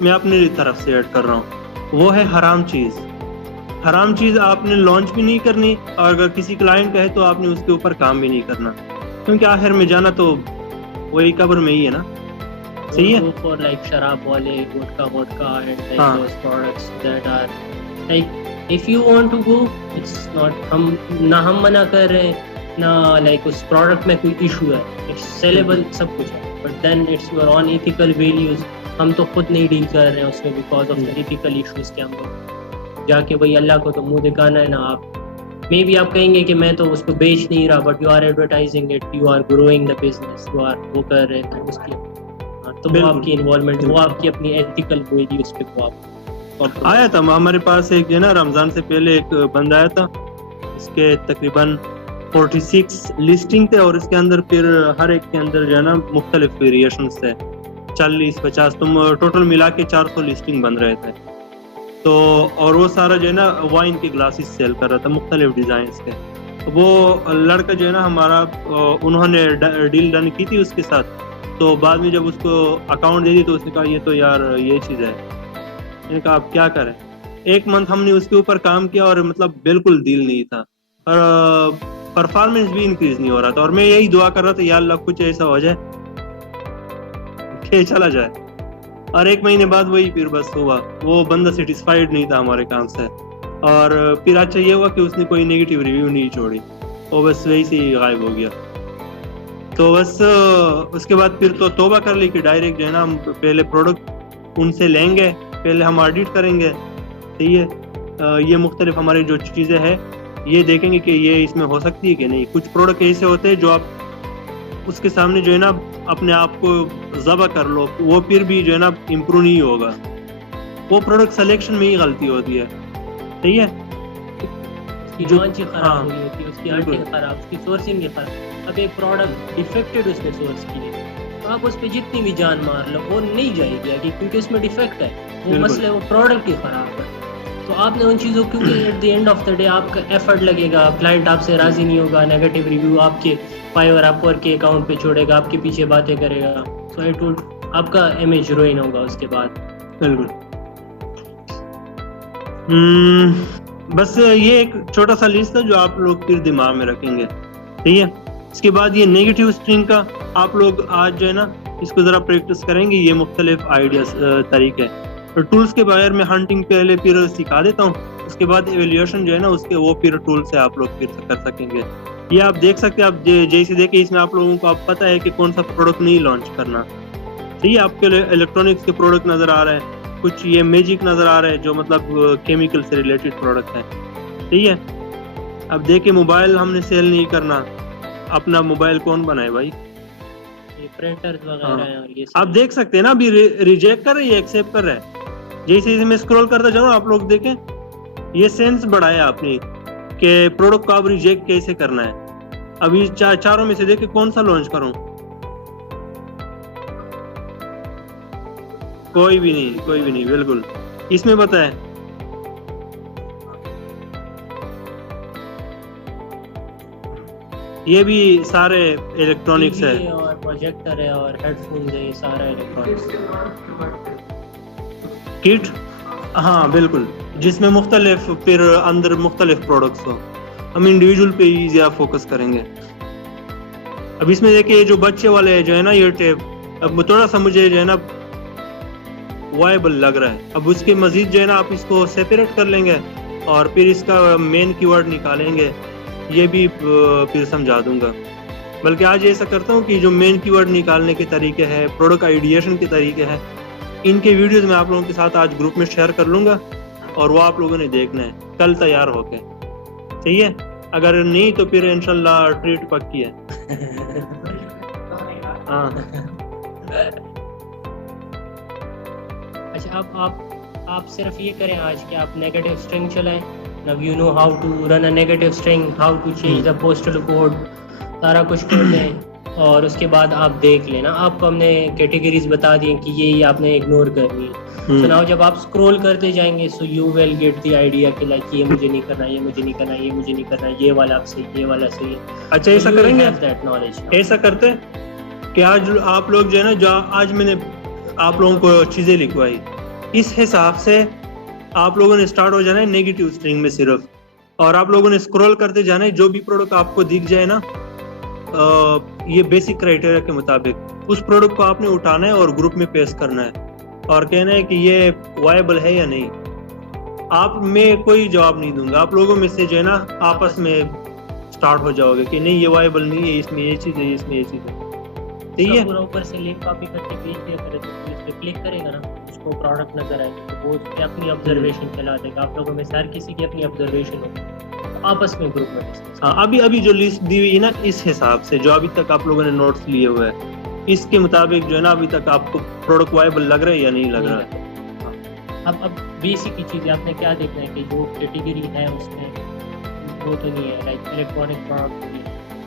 میں اپنی طرف سے ایڈ کر رہا ہوں, وہ ہے حرام چیز. حرام چیز آپ نے لانچ بھی نہیں کرنی, اور اگر کسی کلائنٹ کا ہے تو آپ نے اس کے اوپر کام بھی نہیں کرنا, کیونکہ آخر میں جانا تو وہی قبر میں ہی ہے نا. صحیح ہے. Go for like شراب والے, vodka and like ہاں. those products that are like if you want to go, it's not, ہم نہ ہم منع کر رہے ہیں نہ like اس product میں کوئی issue ہے, it's sellable سب کچھ ہے, but then it's your own ethical values. ہم تو خود نہیں ڈیل کر رہے ہیں اس میں because of the ethical issues کے, ہم لوگ جا کے وہی اللہ کو تو منہ دکھانا ہے نا. آپ مے بی آپ کہیں گے کہ میں تو اس کو بیچ نہیں رہا, but you are advertising it, you are growing the business, you are وہ کر رہے ہیں اس کی, تو وہ آپ کی انوالومنٹ, وہ آپ کی اپنی ایتھیکل ویلیوز پہ وہ آپ آیا تھا ہمارے پاس ایک جو ہے نا رمضان سے پہلے ایک بندہ آیا تھا, اس کے تقریباً 46 لسٹنگ تھے, اور اس کے اندر پھر ہر ایک کے اندر جو ہے نا مختلف ویریشنز تھے, 40-50 تم ٹوٹل ملا کے 400 لسٹنگ بن رہے تھے. تو اور وہ سارا جو ہے نا وائن کے گلاسز سیل کر رہا تھا مختلف ڈیزائنس کے. وہ لڑکا جو ہے نا ہمارا, انہوں نے ڈیل ڈن کی تھی اس کے ساتھ, تو بعد میں جب اس کو اکاؤنٹ دے دی تو اس نے کہا یہ تو یار یہ چیز ہے. میں نے کہا آپ کیا کریں. 1 منتھ ہم نے اس کے اوپر کام کیا اور مطلب بالکل ڈیل نہیں تھا, اور پرفارمنس بھی انکریز نہیں ہو رہا تھا, اور میں یہی دعا کر رہا تھا یا اللہ کچھ ایسا ہو جائے کہ چلا جائے. اور 1 مہینے بعد وہی پھر بس ہوا, وہ بندہ سیٹسفائیڈ نہیں تھا ہمارے کام سے, اور پھر اچھا یہ ہوا کہ اس نے کوئی نیگیٹو ریویو نہیں چھوڑی, وہ بس وہی سے ہی غائب ہو گیا. تو بس اس کے بعد پھر تو توبہ کر لی کہ ڈائریکٹ جو ہے نا ہم پہلے پروڈکٹ ان سے لیں گے, پہلے ہم آڈٹ کریں گے, صحیح ہے, یہ مختلف ہماری جو چیزیں ہیں یہ دیکھیں گے کہ یہ اس میں ہو سکتی ہے کہ نہیں. کچھ پروڈکٹ ایسے ہوتے ہیں جو آپ اس کے سامنے جو ہے نا اپنے آپ کو ذبح کر لو, وہ پھر بھی جو ہے نا امپروو نہیں ہوگا. وہ پروڈکٹ سلیکشن میں ہی غلطی ہوتی ہے, صحیح ہے, اس کی لانچ خراب ہوئی ہوتی ہے, اس کی ہنٹنگ خراب, اس کی سورسنگ خراب. اب ایک پروڈکٹ ڈیفیکٹڈ اس میں سورس کی ہے, تو آپ اس پہ جتنی بھی جان مار لو وہ نہیں جائے گی آگے, کیونکہ اس میں ڈیفیکٹ ہے. وہ مسئلہ وہ پروڈکٹ ہی خراب ہے. تو آپ نے ان چیزوں, کیونکہ at the end of the day آپ کا ایفرٹ لگے گا, کلائنٹ آپ سے راضی نہیں ہوگا, نیگیٹو ریویو آپ کے فائیور اپورک کے اکاؤنٹ پہ چھوڑے گا, آپ کے پیچھے باتیں کرے گا, سو اٹ ول آپ کا امیج روئن ہوگا اس کے بعد. بالکل. بس یہ ایک چھوٹا سا لسٹ ہے جو آپ لوگ پھر دماغ میں رکھیں گے, ٹھیک ہے. اس کے بعد یہ نیگیٹو اسٹرنگ کا آپ لوگ آج جو ہے نا اس کو ذرا پریکٹس کریں گے. یہ مختلف آئیڈیاز طریقے, ٹولز کے بغیر میں ہنٹنگ پہلے پھر سکھا دیتا ہوں, اس کے بعد ایویلیوشن جو ہے نا اس کے وہ پھر ٹول سے آپ لوگ پھر کر سکیں گے. یہ آپ دیکھ سکتے ہیں, آپ جیسے دیکھیں اس میں آپ لوگوں کو آپ پتہ ہے کہ کون سا پروڈکٹ نہیں لانچ کرنا. ٹھیک ہے, آپ کے الیکٹرانکس کے پروڈکٹ نظر آ رہے ہیں, کچھ یہ میجک نظر آ رہے ہیں جو مطلب کیمیکل سے ریلیٹڈ پروڈکٹ ہے, ٹھیک ہے. اب دیکھیں موبائل ہم نے سیل نہیں کرنا, اپنا موبائل کون بنائے بھائی, پرنٹرز وغیرہ ہیں, اور یہ آپ دیکھ سکتے ہیں نا ابھی ریجیکٹ کر رہے ہیں, ایکسیپٹ کر رہے ہیں. جیسے جیسے میں اسکرول کرتا جاؤں آپ لوگ دیکھیں, یہ سینس بڑھایا آپ نے کہ پروڈکٹ کو آپ ریجیکٹ کیسے کرنا ہے. ابھی چاروں میں سے دیکھیں کون سا لانچ کروں, کوئی بھی نہیں. بالکل اس میں بتائیں یہ بھی سارے الیکٹرانکس ہے, اور پروجیکٹر ہے, اور ہیڈ فونز ہے, یہ سارا الیکٹرانکس کٹ. ہاں بالکل, جس میں مختلف پھر اندر مختلف پروڈکٹس ہو. ہم انڈیویجول پہ ہی زیادہ فوکس کریں گے. اب اس میں دیکھیں جو بچے والے جو ہے نا یہ ٹیپ, اب تھوڑا سا مجھے جو ہے نا وائبل لگ رہا ہے. اب اس کے مزید جو ہے نا آپ اس کو سیپریٹ کر لیں گے اور پھر اس کا مین کی ورڈ نکالیں گے, یہ بھی پھر سمجھا دوں گا. بلکہ آج ایسا کرتا ہوں کہ جو مین کی ورڈ نکالنے کے طریقے ہیں, پروڈکٹ آئیڈیشن کے طریقے ہیں, ان کے ویڈیوز میں آپ لوگوں کے ساتھ آج گروپ میں شیئر کر لوں گا, اور وہ آپ لوگوں نے دیکھنا ہے کل تیار ہو کے, صحیح ہے. اگر نہیں تو پھر انشاءاللہ ٹریٹ پکی ہے. ہاں اچھا, آپ صرف یہ کریں آج کہ آپ نیگیٹو اسٹرنگ چلائیں. Now you know how to run a negative string, how to change the postal code, سارا کچھ کر لیں, اور اس کے بعد آپ دیکھ لینا. آپ کو ہم نے کیٹیگریز بتا دی کہ یہ آپ نے اگنور کرنی ہے. So now جب آپ اسکرول کرتے جائیں گے so you will get the idea کہ لائک یہ مجھے نہیں کرنا, یہ مجھے نہیں کرنا, یہ مجھے نہیں کرنا, یہ والا آپ سے, یہ والا صحیح ہے. اچھا ایسا کریں گے, knowledge ایسا کرتے کہ آج آپ لوگ جو ہے نا, جو آج میں نے آپ لوگوں کو چیزیں لکھوائی, اس حساب سے آپ لوگوں نے اسٹارٹ ہو جانا ہے نیگیٹو اسٹرنگ میں صرف, اور آپ لوگوں نے اسکرول کرتے جانا ہے. جو بھی پروڈکٹ آپ کو دکھ جائے نا یہ بیسک کرائٹیریا کے مطابق اس پروڈکٹ کو آپ نے اٹھانا ہے اور گروپ میں پیش کرنا ہے اور کہنا ہے کہ یہ وائبل ہے یا نہیں. آپ میں کوئی جواب نہیں دوں گا, آپ لوگوں میں سے جو ہے نا آپس میں سٹارٹ ہو جاؤ گے کہ نہیں یہ وائبل نہیں ہے, اس میں یہ چیز ہے, اس میں یہ چیز ہے. ٹھیک ہے, پورا اوپر سے لنک کاپی کر کے بھیج دیا کرے تو اس پہ کلک کرے گا نا, اس کو پروڈکٹ نظر آئے گا تو وہ اس پہ اپنی آبزرویشن چلا دے گا. آپ لوگوں میں سے ہر کسی کی اپنی آبزرویشن ہوگی, آپس میں گروپ میں ڈسکس. ہاں ابھی جو لسٹ دی ہوئی ہے نا اس حساب سے جو ابھی تک آپ لوگوں نے نوٹس لیے ہوئے ہیں اس کے مطابق جو ہے نا ابھی تک آپ کو پروڈکٹ وائبل لگ رہا ہے یا نہیں لگ رہا ہے. اب بیسک کی چیزیں آپ نے کیا دیکھنا ہے کہ جو کیٹیگری ہے اس میں وہ تو نہیں ہے, لائک الیکٹرانک پروڈکٹ بھی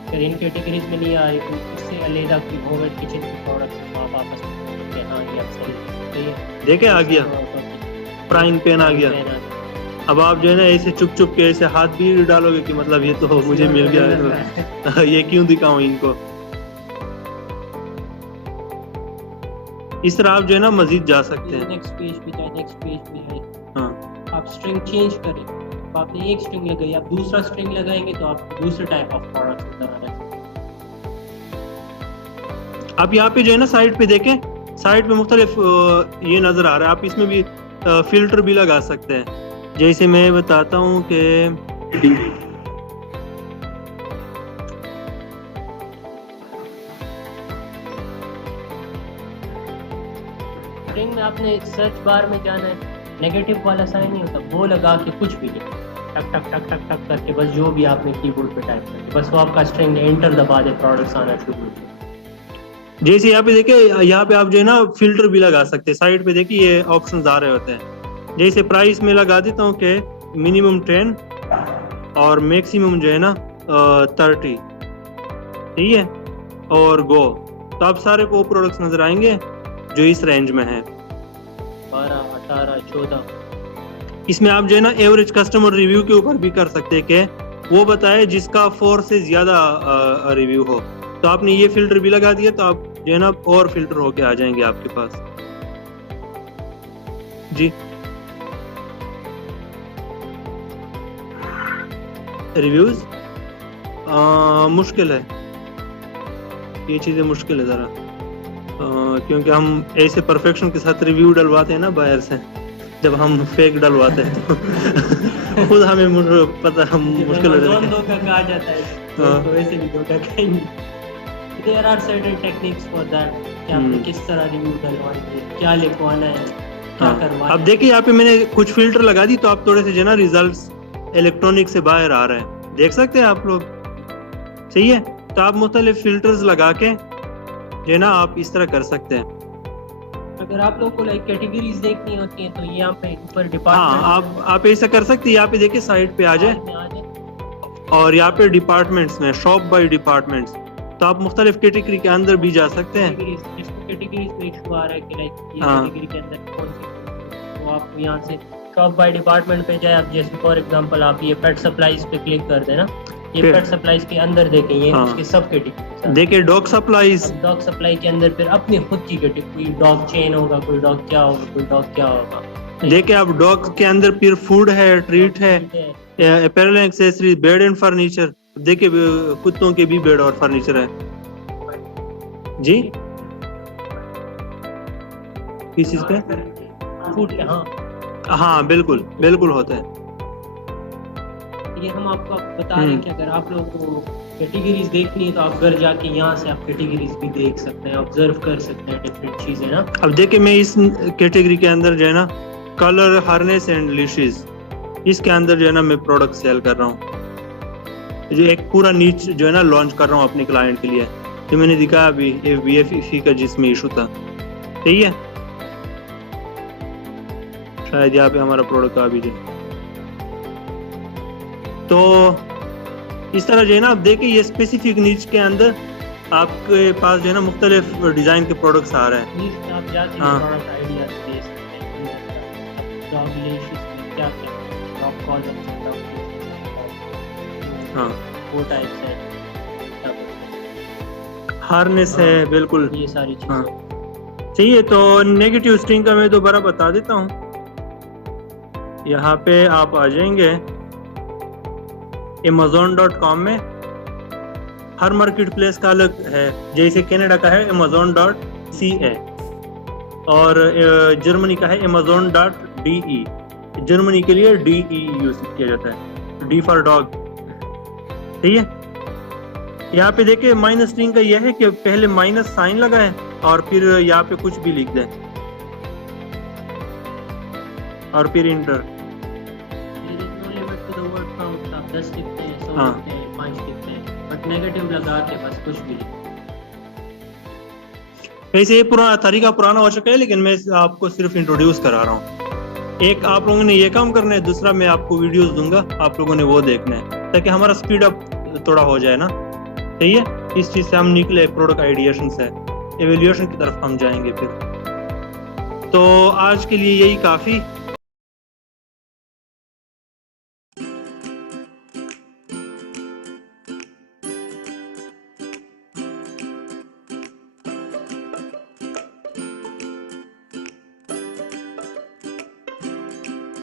پھر ان کیٹیگریز میں نہیں آ رہی تو اس سے علیحدہ کوئی اوور کچن کی پروڈکٹ آپ آپس میں کہ ہاں یہ آپ صحیح دیکھیں آ گیا فرائنگ پین آ گیا. اب آپ جو ہے نا ایسے چپ چپ کے ایسے ہاتھ بھی ڈالو گے کہ مطلب یہ تو مجھے مل گیا ہے تو یہ کیوں دکھاؤں ان کو. اس طرح آپ جو ہے نا مزید جا سکتے ہیں. نیکسٹ پیج پہ جائے, نیکسٹ پیج پہ ہے ہاں آپ اسٹرنگ چینج کریں. آپ نے ایک اسٹرنگ لگائی, آپ دوسرا اسٹرنگ لگائیں گے تو آپ دوسرے ٹائپ آف پروڈکٹ کی طرح رہیں. آپ یہاں پہ جو ہے نا سائٹ پہ دیکھیں, سائٹ پہ مختلف یہ نظر آ رہا ہے, آپ اس میں بھی فلٹر بھی لگا سکتے ہیں. جیسے میں بتاتا ہوں کہ اسٹرنگ میں آپ نے سرچ بار میں جانا ہے, نیگیٹو والا سائن نہیں ہوتا, وہ لگا کے کچھ بھی نہیں, ٹک ٹک ٹک ٹک ٹک کر کے بس جو بھی آپ نے کی بورڈ پہ ٹائپ کر کے بس وہ آپ کا اسٹرنگ انٹر دبا دے, پروڈکٹس آنا شروع ہو جائے. جیسے یہاں پہ دیکھیں, یہاں پہ آپ جو ہے نا فلٹر بھی لگا سکتے ہیں. سائٹ پہ دیکھیں یہ آپشنز آ رہے ہوتے ہیں. جیسے پرائس میں لگا دیتا ہوں کہ منیمم 10 اور میکسیمم جو ہے نا 30, ٹھیک ہے, اور گو. تو آپ سارے کو پروڈکٹس نظر آئیں گے جو اس رینج میں ہیں 12, 18, 14. اس میں آپ جو ہے نا ایوریج کسٹمر ریویو کے اوپر بھی کر سکتے ہیں کہ وہ بتائے جس کا 4 سے زیادہ ریویو ہو. تو آپ نے یہ فلٹر بھی لگا دیا تو آپ جو ہے نا اور فلٹر ہو کے آ جائیں گے آپ کے پاس. جی ریویوز مشکل ہے, یہ چیزیں مشکل ہے ذرا, کیونکہ ہم ایسے پرفیکشن کے ساتھ ریویو ڈلواتے ہیں نا بائر سے. جب ہم فیک ڈلواتے ہیں تو خود ہمیں پتہ ہم مشکل ہو جاتا ہے. دھوکا کہا جاتا ہے تو ویسے بھی دھوکا کہیں گے. There are certain techniques for that کہ آپ نے کس طرح ریویو ڈلوانی ہے, کیا لکھوانا ہے, کیا کروانا ہے. اب دیکھیں یہاں پہ میں نے کچھ فلٹر لگا دی تو آپ تھوڑے سے جو ہے نا ریزلٹس الیکٹرانک سے باہر آ رہے ہیں, دیکھ سکتے ہیں آپ لوگ, صحیح ہے. تو آپ مختلف فلٹرز لگا کے جو ہے نا آپ اس طرح کر سکتے ہیں. اگر آپ لوگوں کو لائک کیٹیگریز دیکھنی ہوتی ہیں تو یہاں پہ اوپر ہاں ڈپارٹمنٹ آپ ایسا کر سکتے ہیں. یہاں پہ دیکھیں سائٹ پہ آ جائیں اور یہاں پہ ڈپارٹمنٹس میں شاپ بائی ڈپارٹمنٹس, تو آپ مختلف کیٹیگری کے اندر بھی جا سکتے ہیں. جس کو کیٹیگریز میں ایشو آ رہا ہے کہ لائک یہ کیٹیگری کے اندر کون سی, تو آپ یہاں سے شاپ بائی ڈپارٹمنٹ پہ جائیں. آپ جیسے فار ایگزامپل آپ یہ پیٹ سپلائز پہ کلک کر دیں نا, یہ پیٹ سپلائز کے اندر دیکھیں یہ اس کے سب کیٹیگری دیکھیں ڈاگ سپلائز, ڈاگ سپلائی کے اندر پھر اپنی خود کی کیٹیگری, کوئی ڈاگ چین ہوگا, کوئی ڈاگ کیا ہوگا, کوئی ڈاگ کیا ہوگا. دیکھیں اب ڈاگ کے اندر پھر فوڈ ہے, ٹریٹ ہے, apparel and accessories, bed and furniture. دیکھیں کتوں کے بھی بیڈ اور فرنیچر ہے. جی کس چیز پہ فوڈ کے, ہاں بالکل بالکل ہوتا ہے. یہ ہم آپ کو بتا رہے ہیں کہ اگر آپ لوگوں کو کیٹیگریز دیکھنی ہے تو آپ گھر جا کے یہاں سے آپ کیٹیگریز بھی دیکھ سکتے ہیں, آبزرو کر سکتے ہیں ڈفرینٹ چیزیں نا. اب دیکھیں میں اس کیٹیگری کے اندر جو ہے نا کلر ہارنیس اینڈ لیشز, اس کے اندر جو ہے نا میں پروڈکٹ سیل کر رہا ہوں. جو ایک پورا نیچ جو ہے نا لانچ کر رہا ہوں اپنے کلائنٹ کے لیے, جو میں نے دکھایا ابھی FBFE کا جس میں ایشو تھا. ٹھیک ہے, شاید یہاں پہ ہمارا پروڈکٹ آ بھی جائے. تو اس طرح جو ہے نا آپ دیکھیں یہ اسپیسیفک نیچ کے اندر آپ کے پاس جو ہے نا مختلف ڈیزائن کے پروڈکٹس آ رہے ہیں. نیچ میں آپ جا کے پروڈکٹ آئیڈیاز دے سکتے ہیں. ڈاگ لیشز میں کیا کیا, ڈاگ کالرز, ہاں وہ ٹائپس ہیں, ہارنیس ہے, بالکل یہ ساری ہاں چیزیں. چاہیے. تو نیگیٹو اسٹرنگ کا میں دوبارہ بتا دیتا ہوں. یہاں پہ آپ آ جائیں گے Amazon.com میں, ہر مارکیٹ پلیس کا الگ ہے. جیسے کینیڈا کا ہے amazon.ca اور جرمنی کا ہے amazon.de. جرمنی کے لیے DE یوز کیا جاتا ہے, D فار ڈاگ. ٹھیک ہے, یہاں پہ دیکھیں مائنس کا یہ ہے کہ پہلے مائنس سائن لگائیں اور پھر یہاں پہ کچھ بھی لکھ دیں اور پھر انٹر. آپ 10 لکھتے ہیں, 100 ہاں. لکھتے ہیں, 5 لکھتے ہیں, بٹ نیگیٹو لگا کے بس کچھ بھی لکھتے ہیں. ویسے یہ طریقہ پرانا ہو چکا ہے, لیکن میں آپ کو صرف انٹروڈیوس کرا رہا ہوں. ایک آپ لوگوں نے یہ کام کرنا ہے, دوسرا میں آپ کو ویڈیوز دوں گا, آپ لوگوں نے وہ دیکھنا ہے تاکہ ہمارا سپیڈ اپ تھوڑا ہو جائے نا. صحیح ہے, اس چیز سے ہم نکلے پروڈکٹ آئیڈیشن سے, ایویلیوشن کی طرف ہم جائیں گے پھر. تو آج کے لیے یہی کافی.